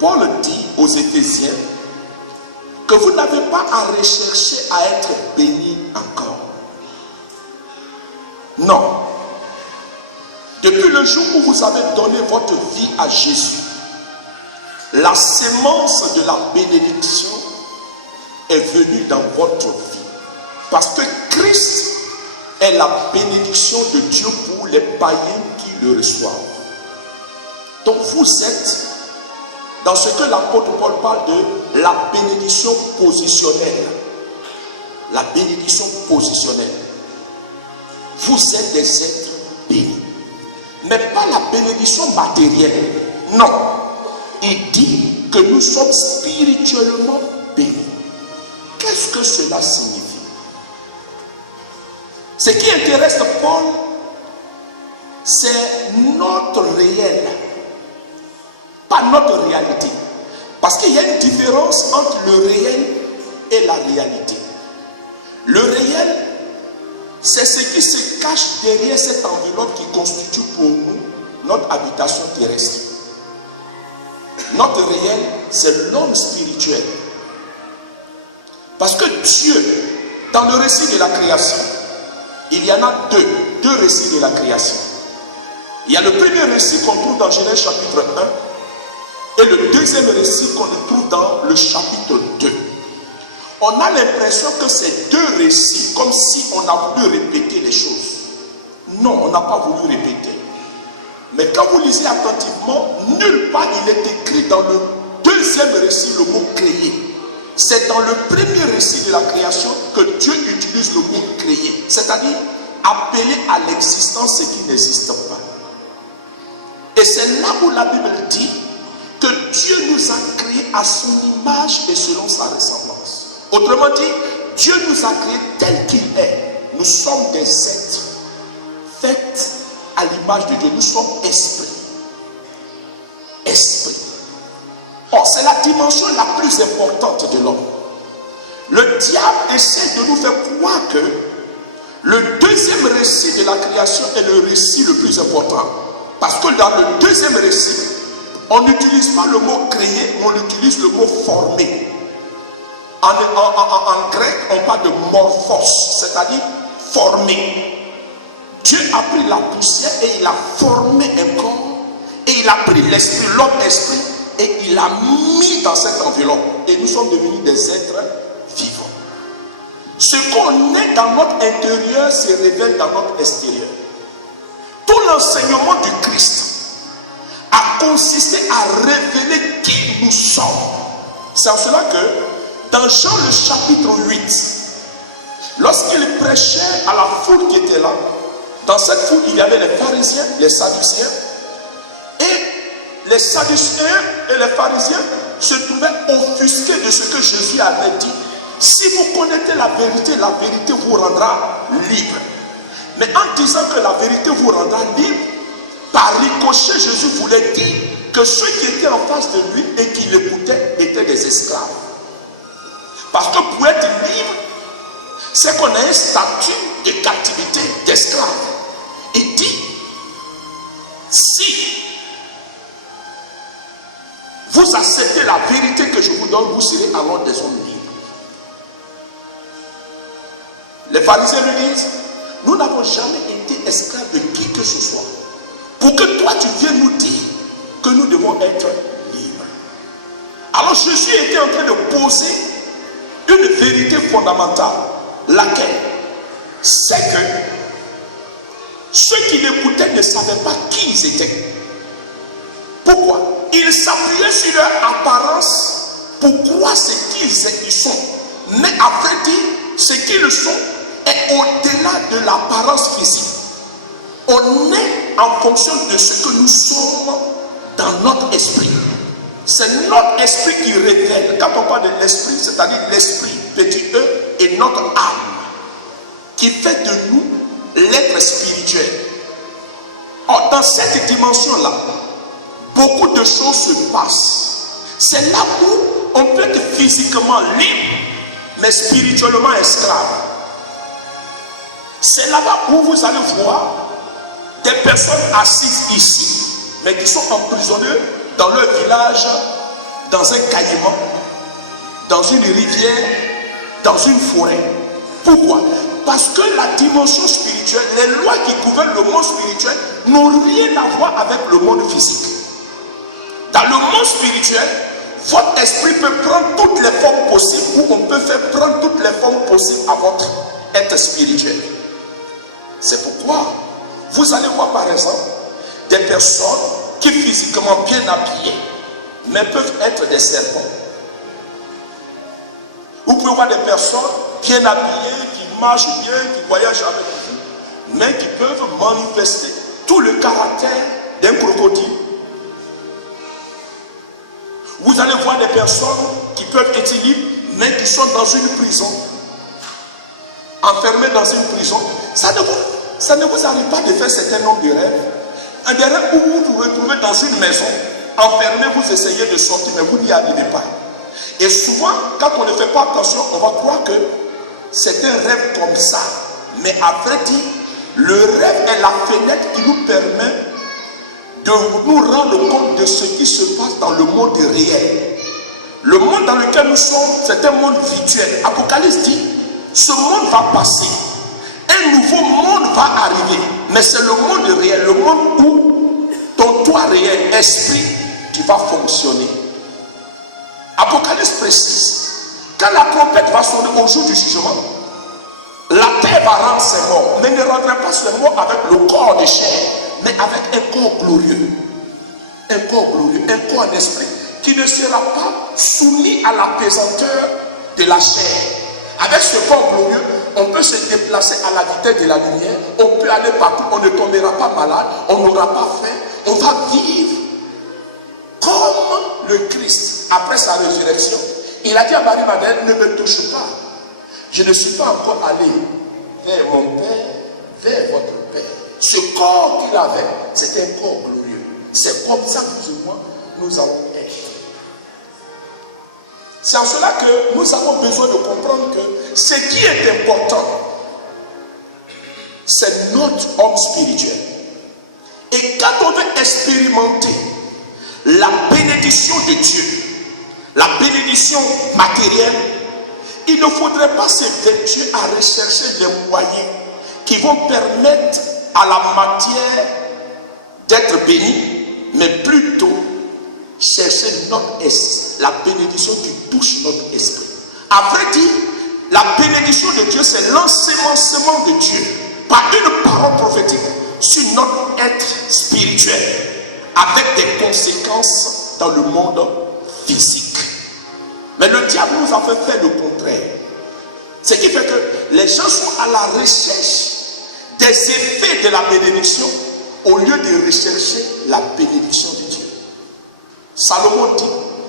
Paul dit aux Éphésiens que vous n'avez pas à rechercher à être bénis encore. Non. Depuis le jour où vous avez donné votre vie à Jésus, la sémence de la bénédiction est venue dans votre vie. Parce que Christ est la bénédiction de Dieu pour les païens qui le reçoivent. Donc vous êtes dans ce que l'apôtre Paul parle de la bénédiction positionnelle. La bénédiction positionnelle. Vous êtes des êtres bénis. Mais pas la bénédiction matérielle. Non. Il dit que nous sommes spirituellement bénis. Qu'est-ce que cela signifie? Ce qui intéresse Paul, c'est notre réel, pas notre réalité. Parce qu'il y a une différence entre le réel et la réalité. Le réel, c'est ce qui se cache derrière cette enveloppe qui constitue pour nous notre habitation terrestre. Notre réel, c'est l'homme spirituel. Parce que Dieu, dans le récit de la création, il y en a deux récits de la création. Il y a le premier récit qu'on trouve dans Genèse chapitre 1 et le deuxième récit qu'on trouve dans le chapitre 2. On a l'impression que ces deux récits, comme si on a voulu répéter les choses. Non, on n'a pas voulu répéter. Mais quand vous lisez attentivement, nulle part il est écrit dans le deuxième récit le mot créer. C'est dans le premier récit de la création que Dieu utilise le mot créer. C'est-à-dire appeler à l'existence ce qui n'existe pas. Et c'est là où la Bible dit que Dieu nous a créés à son image et selon sa ressemblance. Autrement dit, Dieu nous a créés tel qu'il est. Nous sommes des êtres faits à l'image de Dieu. Nous sommes esprits. Esprit. Or, c'est la dimension la plus importante de l'homme. Le diable essaie de nous faire croire que le deuxième récit de la création est le récit le plus important. Parce que dans le deuxième récit, on n'utilise pas le mot créer, on utilise le mot former. En grec, on parle de morphos, c'est-à-dire former. Dieu a pris la poussière et il a formé un corps. Et il a pris l'esprit, l'homme esprit, et il l'a mis dans cette enveloppe. Et nous sommes devenus des êtres vivants. Ce qu'on est dans notre intérieur se révèle dans notre extérieur. Tout l'enseignement du Christ a consisté à révéler qui nous sommes. C'est en cela que dans Jean le chapitre 8, lorsqu'il prêchait à la foule qui était là, dans cette foule il y avait les pharisiens, les sadducéens, et les sadducéens et les pharisiens se trouvaient offusqués de ce que Jésus avait dit. Si vous connaissez la vérité vous rendra libre. Mais en disant que la vérité vous rendra libre, par ricochet, Jésus voulait dire que ceux qui étaient en face de lui et qui l'écoutaient étaient des esclaves. Parce que pour être libre, c'est qu'on a un statut de captivité d'esclave. Il dit, si vous acceptez la vérité que je vous donne, vous serez alors des hommes libres. Les pharisiens lui disent, nous n'avons jamais été esclaves de qui que ce soit. Pour que toi tu viennes nous dire que nous devons être libres. Alors Alors Jésus était en train de poser une vérité fondamentale, laquelle c'est que ceux qui l'écoutaient ne savaient pas qui ils étaient. Pourquoi? Ils s'appuyaient sur leur apparence pour croire ce qu'ils sont. Mais à vrai dire, ce qu'ils sont est au-delà de l'apparence physique. On est en fonction de ce que nous sommes dans notre esprit. C'est notre esprit qui révèle. Quand on parle de l'esprit, c'est-à-dire l'esprit, petit e, et notre âme, qui fait de nous l'être spirituel. Or, dans cette dimension-là, beaucoup de choses se passent. C'est là où on peut être physiquement libre, mais spirituellement esclave. C'est là-bas où vous allez voir des personnes assises ici, mais qui sont emprisonnées dans leur village, dans un caillement, dans une rivière, dans une forêt. Pourquoi? Parce que la dimension spirituelle, les lois qui gouvernent le monde spirituel n'ont rien à voir avec le monde physique. Dans le monde spirituel, votre esprit peut prendre toutes les formes possibles, ou on peut faire prendre toutes les formes possibles à votre être spirituel. C'est pourquoi vous allez voir par exemple des personnes qui physiquement bien habillées, mais peuvent être des serpents. Vous pouvez voir des personnes bien habillées, qui marchent bien, qui voyagent avec vous, mais qui peuvent manifester tout le caractère d'un crocodile. Vous allez voir des personnes qui peuvent être libres, mais qui sont dans une prison, enfermées dans une prison. Ça ne vous arrive pas de faire certain nombre de rêves. Un des rêves où vous vous retrouvez dans une maison, enfermé, vous essayez de sortir, mais vous n'y arrivez pas. Et souvent, quand on ne fait pas attention, on va croire que c'est un rêve comme ça. Mais à vrai dire, le rêve est la fenêtre qui nous permet de nous rendre compte de ce qui se passe dans le monde réel. Le monde dans lequel nous sommes, c'est un monde virtuel. Apocalypse dit, ce monde va passer. Un nouveau monde va arriver. Mais c'est le monde réel, le monde où ton toi réel, esprit, qui va fonctionner. Apocalypse précise, quand la trompette va sonner au jour du jugement, la terre va rendre ses morts, mais ne rendra pas ses morts avec le corps de chair, mais avec un corps glorieux. Un corps glorieux, un corps en esprit, qui ne sera pas soumis à la pesanteur de la chair. Avec ce corps glorieux, on peut se déplacer à la vitesse de la lumière, on peut aller partout, on ne tombera pas malade, on n'aura pas faim, on va vivre comme le Christ, après sa résurrection. Il a dit à Marie-Madeleine, ne me touche pas. Je ne suis pas encore allé vers mon Père, vers votre Père. Ce corps qu'il avait, c'était un corps glorieux. C'est comme ça que plus ou moins nous allons être. C'est en cela que nous avons besoin de comprendre que ce qui est important, c'est notre homme spirituel. Et quand on veut expérimenter la bénédiction de Dieu, la bénédiction matérielle, il ne faudrait pas s'évertuer à rechercher des moyens qui vont permettre à la matière d'être bénie, mais plutôt chercher la bénédiction qui touche notre esprit. À vrai dire, la bénédiction de Dieu, c'est l'ensemencement de Dieu par une parole prophétique sur notre être spirituel, avec des conséquences dans le monde physique. Mais le diable nous a fait faire le contraire. Ce qui fait que les gens sont à la recherche des effets de la bénédiction au lieu de rechercher la bénédiction de Dieu. Salomon dit,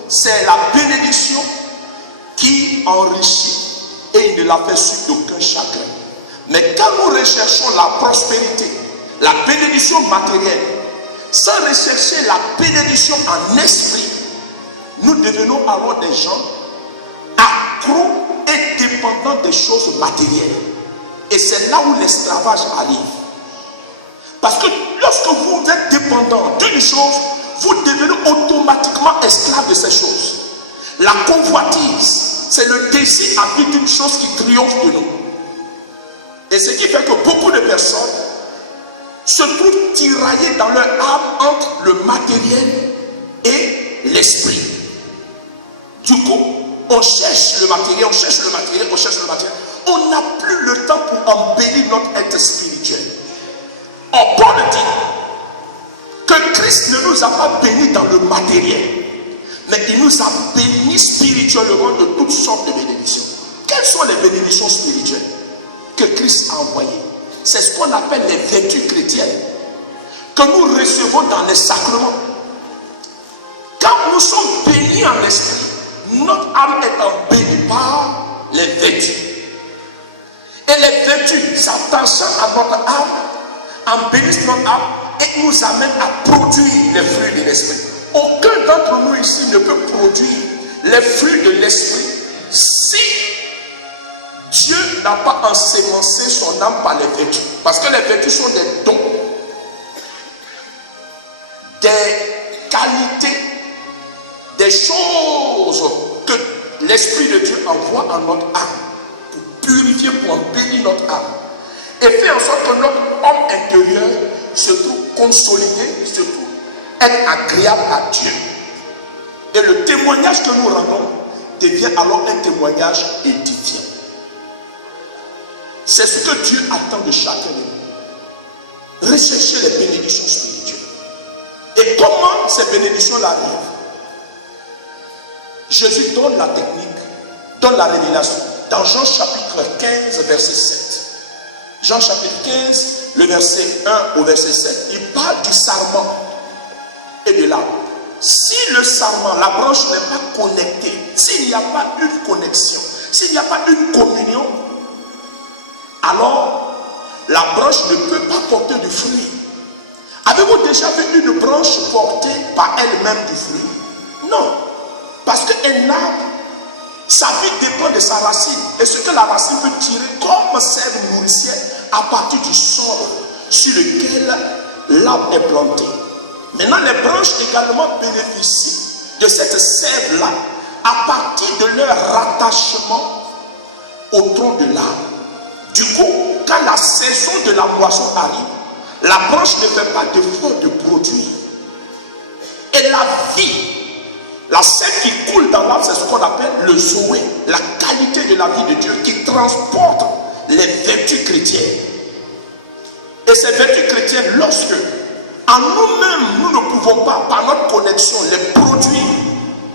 c'est la bénédiction qui enrichit et il ne la fait suite d'aucun chagrin. Mais quand nous recherchons la prospérité, la bénédiction matérielle, sans rechercher la bénédiction en esprit, nous devenons alors des gens accros et dépendants des choses matérielles. Et c'est là où l'esclavage arrive. Parce que lorsque vous êtes dépendant d'une chose, vous devenez automatiquement esclave de ces choses. La convoitise, c'est le désir à d'une chose qui triomphe de nous. Et ce qui fait que beaucoup de personnes se trouvent tiraillées dans leur âme entre le matériel et l'esprit. Du coup, on cherche le matériel, on cherche le matériel, on cherche le matériel. On n'a plus le temps pour embellir notre être spirituel. Or, Paul dit que Christ ne nous a pas bénis dans le matériel, mais il nous a bénis spirituellement de toutes sortes de bénédictions. Quelles sont les bénédictions spirituelles que Christ a envoyées? C'est ce qu'on appelle les vertus chrétiennes que nous recevons dans les sacrements. Quand nous sommes bénis en esprit, notre âme est bénie par les vertus. Et les vertus s'attachant à notre âme, embellissent notre âme et nous amènent à produire les fruits de l'esprit. Aucun d'entre nous ici ne peut produire les fruits de l'esprit si Dieu n'a pas ensemencé son âme par les vertus. Parce que les vertus sont des dons, des qualités, des choses que l'Esprit de Dieu envoie en notre âme pour purifier, pour embellir notre âme et faire en sorte que notre homme intérieur se trouve consolidé, se trouve être agréable à Dieu. Et le témoignage que nous rendons devient alors un témoignage édifiant. C'est ce que Dieu attend de chacun de nous. Rechercher les bénédictions spirituelles. Et comment ces bénédictions arrivent? Jésus donne la technique, donne la révélation dans Jean chapitre 15, verset 7. Jean chapitre 15, le verset 1 au verset 7. Il parle du sarment et de l'arbre. Si le sarment, la branche n'est pas connectée, s'il n'y a pas une connexion, s'il n'y a pas une communion, alors la branche ne peut pas porter du fruit. Avez-vous déjà vu une branche porter par elle-même du fruit? Non. Parce qu'un arbre, sa vie dépend de sa racine. Et ce que la racine peut tirer comme sève nourricière à partir du sol sur lequel l'arbre est planté. Maintenant, les branches également bénéficient de cette sève-là à partir de leur rattachement au tronc de l'arbre. Du coup, quand la saison de la moisson arrive, la branche ne fait pas d'effort de produire. Et la vie, la sève qui coule dans l'arbre, c'est ce qu'on appelle le zoé, la qualité de la vie de Dieu qui transporte les vertus chrétiennes. Et ces vertus chrétiennes, lorsque en nous-mêmes, nous ne pouvons pas, par notre connexion, les produire,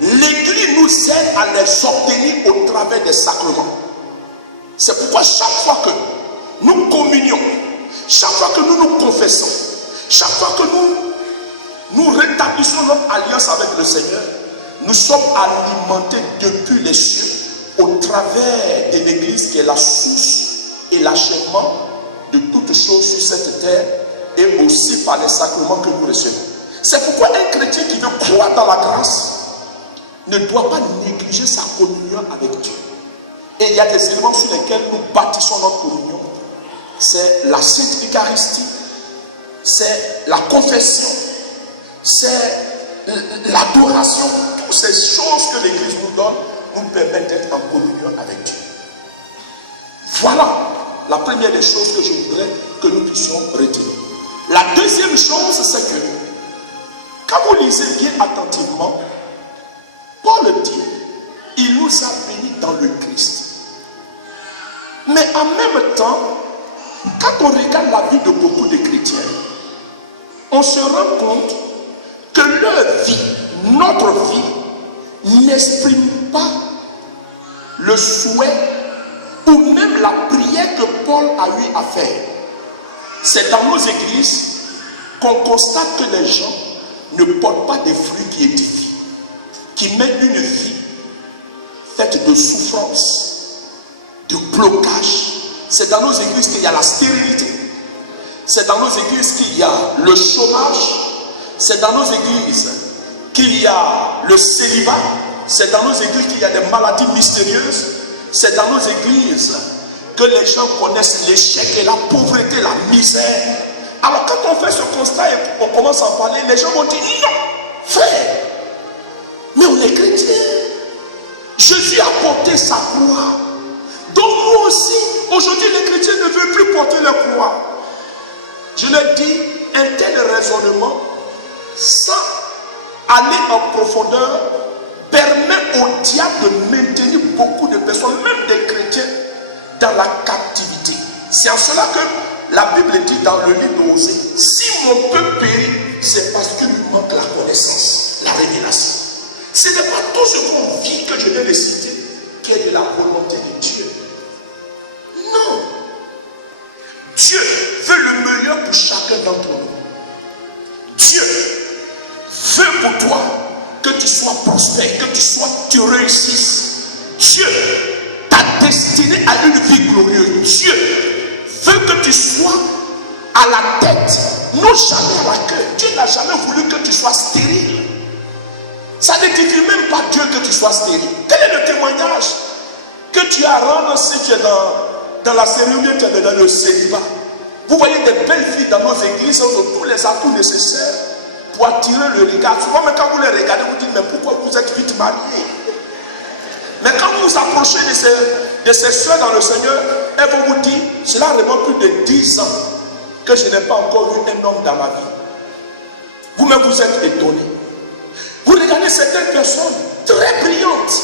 l'Église nous aide à les obtenir au travers des sacrements. C'est pourquoi chaque fois que nous communions, chaque fois que nous nous confessons, chaque fois que nous rétablissons notre alliance avec le Seigneur, nous sommes alimentés depuis les cieux au travers de l'Église qui est la source et l'achèvement de toutes choses sur cette terre et aussi par les sacrements que nous recevons. C'est pourquoi un chrétien qui veut croire dans la grâce ne doit pas négliger sa communion avec Dieu. Et il y a des éléments sur lesquels nous bâtissons notre communion. C'est la Sainte Eucharistie, c'est la confession, c'est l'adoration. Toutes ces choses que l'Église nous donne nous permettent d'être en communion avec Dieu. Voilà la première des choses que je voudrais que nous puissions retenir. La deuxième chose, c'est que quand vous lisez bien attentivement, Paul dit, il nous a bénis dans le Christ. Mais en même temps, quand on regarde la vie de beaucoup de chrétiens, on se rend compte que leur vie, notre vie, n'exprime pas le souhait ou même la prière que Paul a eu à faire. C'est dans nos églises qu'on constate que les gens ne portent pas des fruits qui édifient, qui mènent une vie faite de souffrance, de blocage. C'est dans nos églises qu'il y a la stérilité. C'est dans nos églises qu'il y a le chômage. C'est dans nos églises qu'il y a le célibat. C'est dans nos églises qu'il y a des maladies mystérieuses. C'est dans nos églises que les gens connaissent l'échec et la pauvreté, la misère. Alors quand on fait ce constat et on commence à en parler, les gens vont dire non, frère, mais on est chrétien. Jésus a porté sa croix. Donc nous aussi, aujourd'hui les chrétiens ne veulent plus porter leur croix. Je le dis, un tel raisonnement, sans aller en profondeur permet au diable de maintenir beaucoup de personnes, même des chrétiens, dans la captivité. C'est en cela que la Bible dit dans le livre d'Osée, si mon peuple périt, c'est parce qu'il lui manque la connaissance, la révélation. Ce n'est pas tout ce qu'on vit que je viens de citer qui est de la volonté de Dieu. Non. Dieu veut le meilleur pour chacun d'entre nous. Dieu veut pour toi que tu sois prospère, que tu réussisses. Dieu t'a destiné à une vie glorieuse. Dieu veut que tu sois à la tête, non jamais à la queue. Dieu n'a jamais voulu que tu sois stérile. Ça ne défie même pas Dieu que tu sois stérile. Quel est le témoignage que tu as à rendre si tu es dans la cérémonie, tu es dans le célibat? Vous voyez des belles filles dans nos églises, ont tous les atouts nécessaires pour attirer le regard. Souvent, même quand vous les regardez, vous dites, mais pourquoi vous êtes vite mariés? Mais quand vous vous approchez de ces soeurs dans le Seigneur, elles vont vous dire, cela remonte plus de 10 ans que je n'ai pas encore vu un homme dans ma vie. Vous-même, vous êtes étonnés. Vous regardez certaines personnes très brillantes.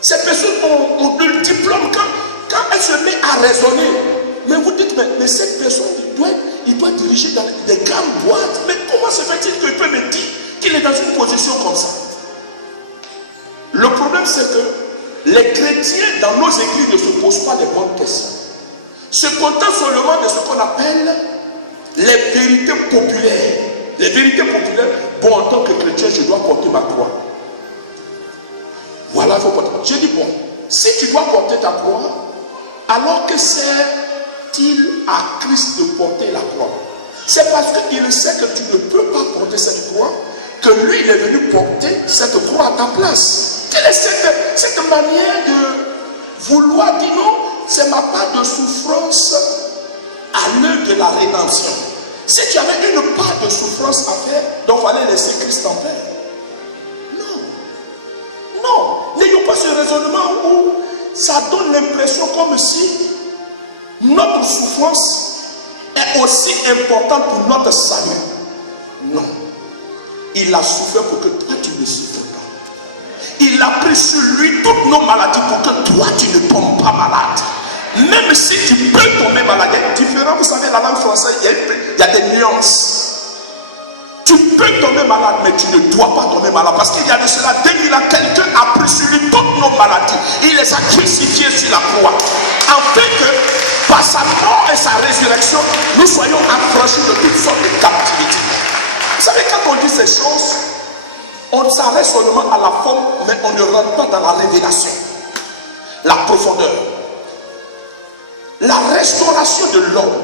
Ces personnes ont le diplôme. Quand elles se mettent à raisonner, mais vous dites, mais cette personne, il doit diriger dans des grandes boîtes. Mais comment se fait-il qu'il peut me dire qu'il est dans une position comme ça? Le problème, c'est que les chrétiens dans nos églises ne se posent pas les bonnes questions. Se contentent seulement de ce qu'on appelle les vérités populaires. Les vérités populaires, bon, en tant que chrétien, je dois porter ma croix. Voilà, il faut porter. Je dis, bon, si tu dois porter ta croix, alors que sert-il à Christ de porter la croix? C'est parce qu'il sait que tu ne peux pas porter cette croix, que lui, il est venu porter cette croix à ta place. Quelle est cette manière de vouloir dire non, c'est ma part de souffrance à l'heure de la rédemption? Si tu avais une part de souffrance à faire, donc il fallait laisser Christ en paix. Non. Non. N'ayons pas ce raisonnement où ça donne l'impression comme si notre souffrance est aussi importante pour notre salut. Non. Il a souffert pour que toi tu ne souffres pas. Il a pris sur lui toutes nos maladies pour que toi tu ne tombes pas malade. Même si tu peux tomber malade, il y a différent, vous savez, la langue française, il y a des nuances. Tu peux tomber malade, mais tu ne dois pas tomber malade. Parce qu'il y a de cela 2000 ans, quelqu'un a pris sur lui toutes nos maladies. Il les a crucifiées sur la croix. Afin que, par sa mort et sa résurrection, nous soyons affranchis de toutes sortes de captivités. Vous savez, quand on dit ces choses, on s'arrête seulement à la forme, mais on ne rentre pas dans la révélation, la profondeur. La restauration de l'homme,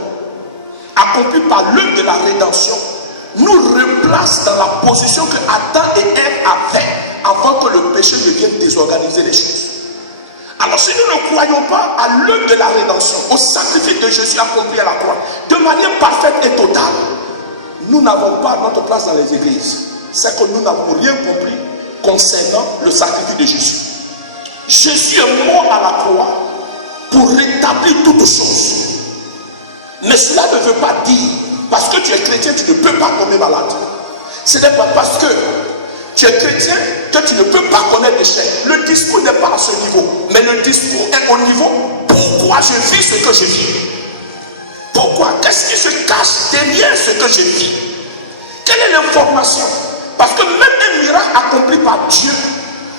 accomplie par l'œuvre de la rédemption, nous replace dans la position que Adam et Ève avaient avant que le péché ne vienne désorganiser les choses. Alors si nous ne croyons pas à l'œuvre de la rédemption, au sacrifice de Jésus accompli à la croix, de manière parfaite et totale, nous n'avons pas notre place dans les églises. C'est que nous n'avons rien compris concernant le sacrifice de Jésus. Jésus est mort à la croix pour rétablir toutes choses. Mais cela ne veut pas dire, parce que tu es chrétien, tu ne peux pas tomber malade. Ce n'est pas parce que tu es chrétien que tu ne peux pas connaître l'échec. Le discours n'est pas à ce niveau, mais le discours est au niveau pourquoi je vis ce que je vis. Pourquoi? Qu'est-ce qui se cache derrière ce que je vis? Quelle est l'information? Parce que même un miracle accompli par Dieu,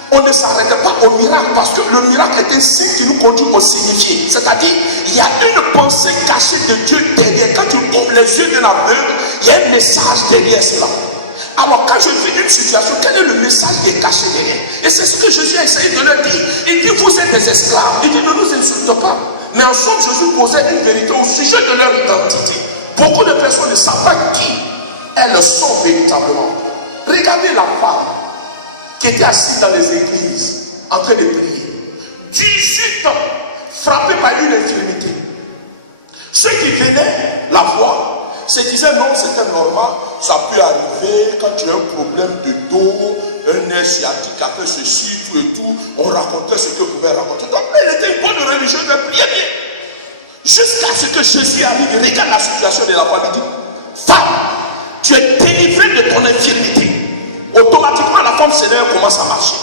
on ne s'arrête pas au miracle, parce que le miracle est un signe qui nous conduit au signifié. C'est-à-dire, il y a une pensée cachée de Dieu derrière. Quand tu ouvres les yeux d'un aveugle, il y a un message derrière cela. Alors quand je vis une situation, quel est le message qui est caché derrière? Et c'est ce que Jésus a essayé de leur dire. Il dit, vous êtes des esclaves. Il dit, ne nous insulte pas. Mais en somme, Jésus posait une vérité au sujet de leur identité. Beaucoup de personnes ne savent pas qui elles sont véritablement. Regardez la femme qui était assise dans les églises en train de prier. 18 ans, frappée par une infirmité. Ceux qui venaient la voir se disaient non, c'était normal, ça peut arriver quand tu as un problème de dos, un nerf sciatique, après ceci, tout et tout. On racontait ce que pouvait raconter. Donc elle était une bonne religieuse, elle priait bien. Jusqu'à ce que Jésus arrive, il regarde la situation de la femme, il dit, femme, tu es délivrée de ton infirmité. automatiquement la femme Seigneur commence à marcher.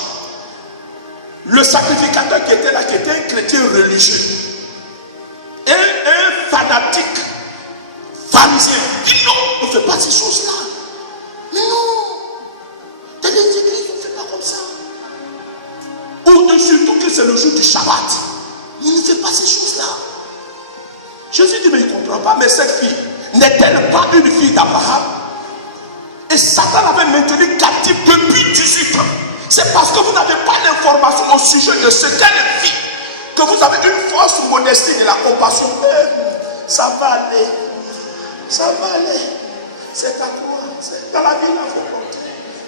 Le sacrificateur qui était là, qui était un chrétien religieux, un fanatique pharisien, dit non, ne fais pas ces choses-là. Mais non, dans les églises, on ne fait pas comme ça. Ou surtout que c'est le jour du Shabbat. Il ne fait pas ces choses-là. Jésus dit, mais il ne comprend pas, mais cette fille, n'est-elle pas une fille d'Abraham? Et Satan l'avait maintenue captive depuis 18 ans. C'est parce que vous n'avez pas l'information au sujet de ce qu'elle vit que vous avez une fausse modestie de la compassion. Ça va aller. Ça va aller. C'est à toi. Dans la vie, il faut compter.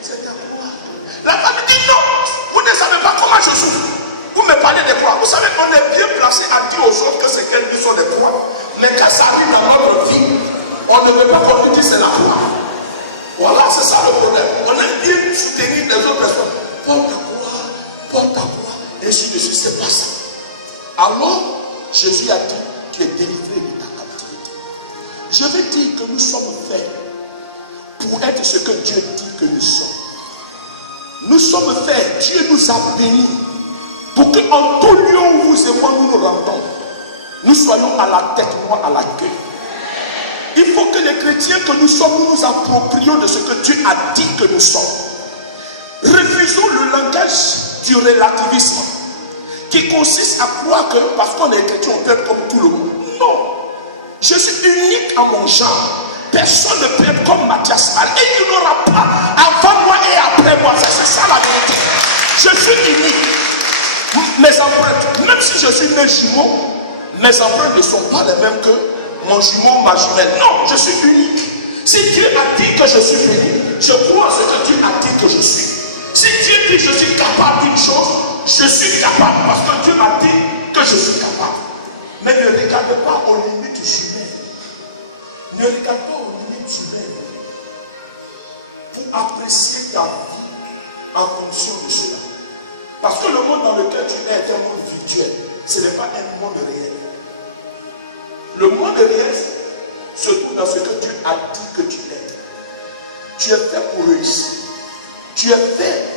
C'est à toi. La femme dit non. Vous ne savez pas comment je souffre. Vous me parlez de croix. Vous savez qu'on est bien placé à dire aux autres que c'est qu'elles sont des croix. Mais quand ça arrive dans notre vie, on ne veut pas qu'on lui dise c'est la croix. Voilà, c'est ça le problème. On aime bien soutenir les autres personnes. Porte ta croix, et ainsi de suite, c'est pas ça. Alors, Jésus a dit, tu es délivré de ta captivité. Je veux dire que nous sommes faits pour être ce que Dieu dit que nous sommes. Nous sommes faits, Dieu nous a bénis pour qu'en tout lieu où vous et moi nous nous rendons, nous soyons à la tête, moi à la queue. Il faut que les chrétiens que nous sommes, nous nous approprions de ce que Dieu a dit que nous sommes. Refusons le langage du relativisme qui consiste à croire que parce qu'on est chrétien, on peut être comme tout le monde. Non. Je suis unique à mon genre. Personne ne peut être comme Mathias Mal. Et il n'y en aura pas avant moi et après moi. C'est ça la vérité. Je suis unique. Mes empreintes, même si je suis né jumeau, mes empreintes ne sont pas les mêmes que mon jumeau, ma jumelle. Non, je suis unique. Si Dieu a dit que je suis béni, je crois ce que Dieu a dit que je suis. Si Dieu dit que je suis capable d'une chose, je suis capable parce que Dieu m'a dit que je suis capable. Mais ne regarde pas aux limites humaines. Ne regarde pas aux limites humaines pour apprécier ta vie en fonction de cela. Parce que le monde dans lequel tu es un monde virtuel. Ce n'est pas un monde réel. Le monde réel se trouve dans ce que Dieu a dit que tu es. Tu es fait pour réussir. Tu es fait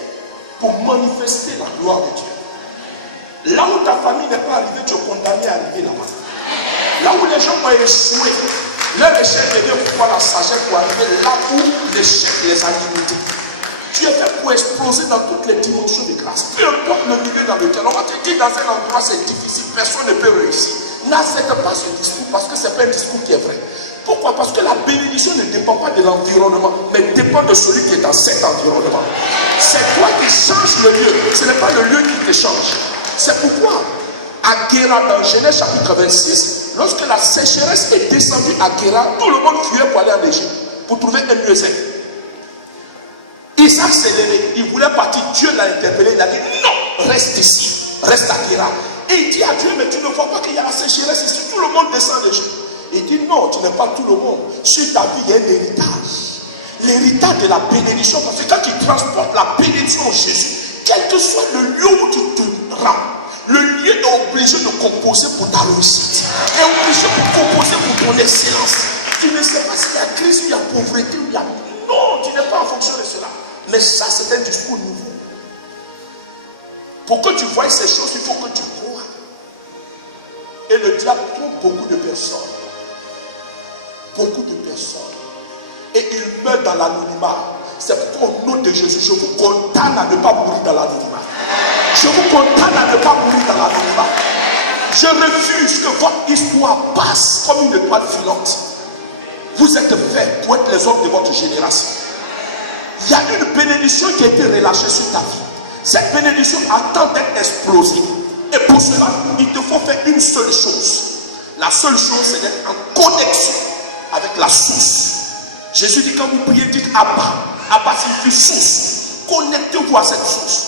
pour manifester la gloire de Dieu. Là où ta famille n'est pas arrivée, tu es condamné à arriver là-bas. Là où les gens ont échoué, leur échec devient pouvoir la sagesse pour arriver là où l'échec les a limités. Tu es fait pour exploser dans toutes les dimensions de grâce. Peu importe le milieu dans lequel on va te dire dans un endroit c'est difficile, personne ne peut réussir. N'accepte pas ce discours parce que ce n'est pas un discours qui est vrai. Pourquoi? Parce que la bénédiction ne dépend pas de l'environnement, mais dépend de celui qui est dans cet environnement. C'est toi qui changes le lieu, ce n'est pas le lieu qui te change. C'est pourquoi, à Guéra, dans Genèse chapitre 26, lorsque la sécheresse est descendue à Guéra, tout le monde fuyait pour aller en Égypte, pour trouver un mieux-être. Isaac s'est levé, il voulait partir, Dieu l'a interpellé, il a dit non, reste ici, reste à Guéra. Et il dit à Dieu, mais tu ne vois pas qu'il y a la sécheresse ici, tout le monde descend d'Égypte. Il dit non, tu n'es pas tout le monde. Sur ta vie, il y a un héritage. L'héritage de la bénédiction, parce que quand tu transportes la bénédiction au Jésus, quel que soit le lieu où tu te rends, le lieu est obligé de composer pour ta réussite. Est obligé de composer pour ton excellence. Tu ne sais pas s'il y a crise, il y a pauvreté, il y a... Non, tu n'es pas en fonction de cela. Mais ça, c'est un discours nouveau. Pour que tu voies ces choses, il faut que tu crois. Et le diable trompe beaucoup de personnes. Beaucoup de personnes. Et il meurt dans l'anonymat. C'est pourquoi au nom de Jésus, je vous condamne à ne pas mourir dans l'anonymat. Je vous condamne à ne pas mourir dans l'anonymat. Je refuse que votre histoire passe comme une étoile filante. Vous êtes faits pour être les hommes de votre génération. Il y a une bénédiction qui a été relâchée sur ta vie. Cette bénédiction attend d'être explosée. Et pour cela, il te faut faire une seule chose. La seule chose, c'est d'être en connexion avec la source. Jésus dit, quand vous priez, dites Abba. Abba signifie source. Connectez-vous à cette source.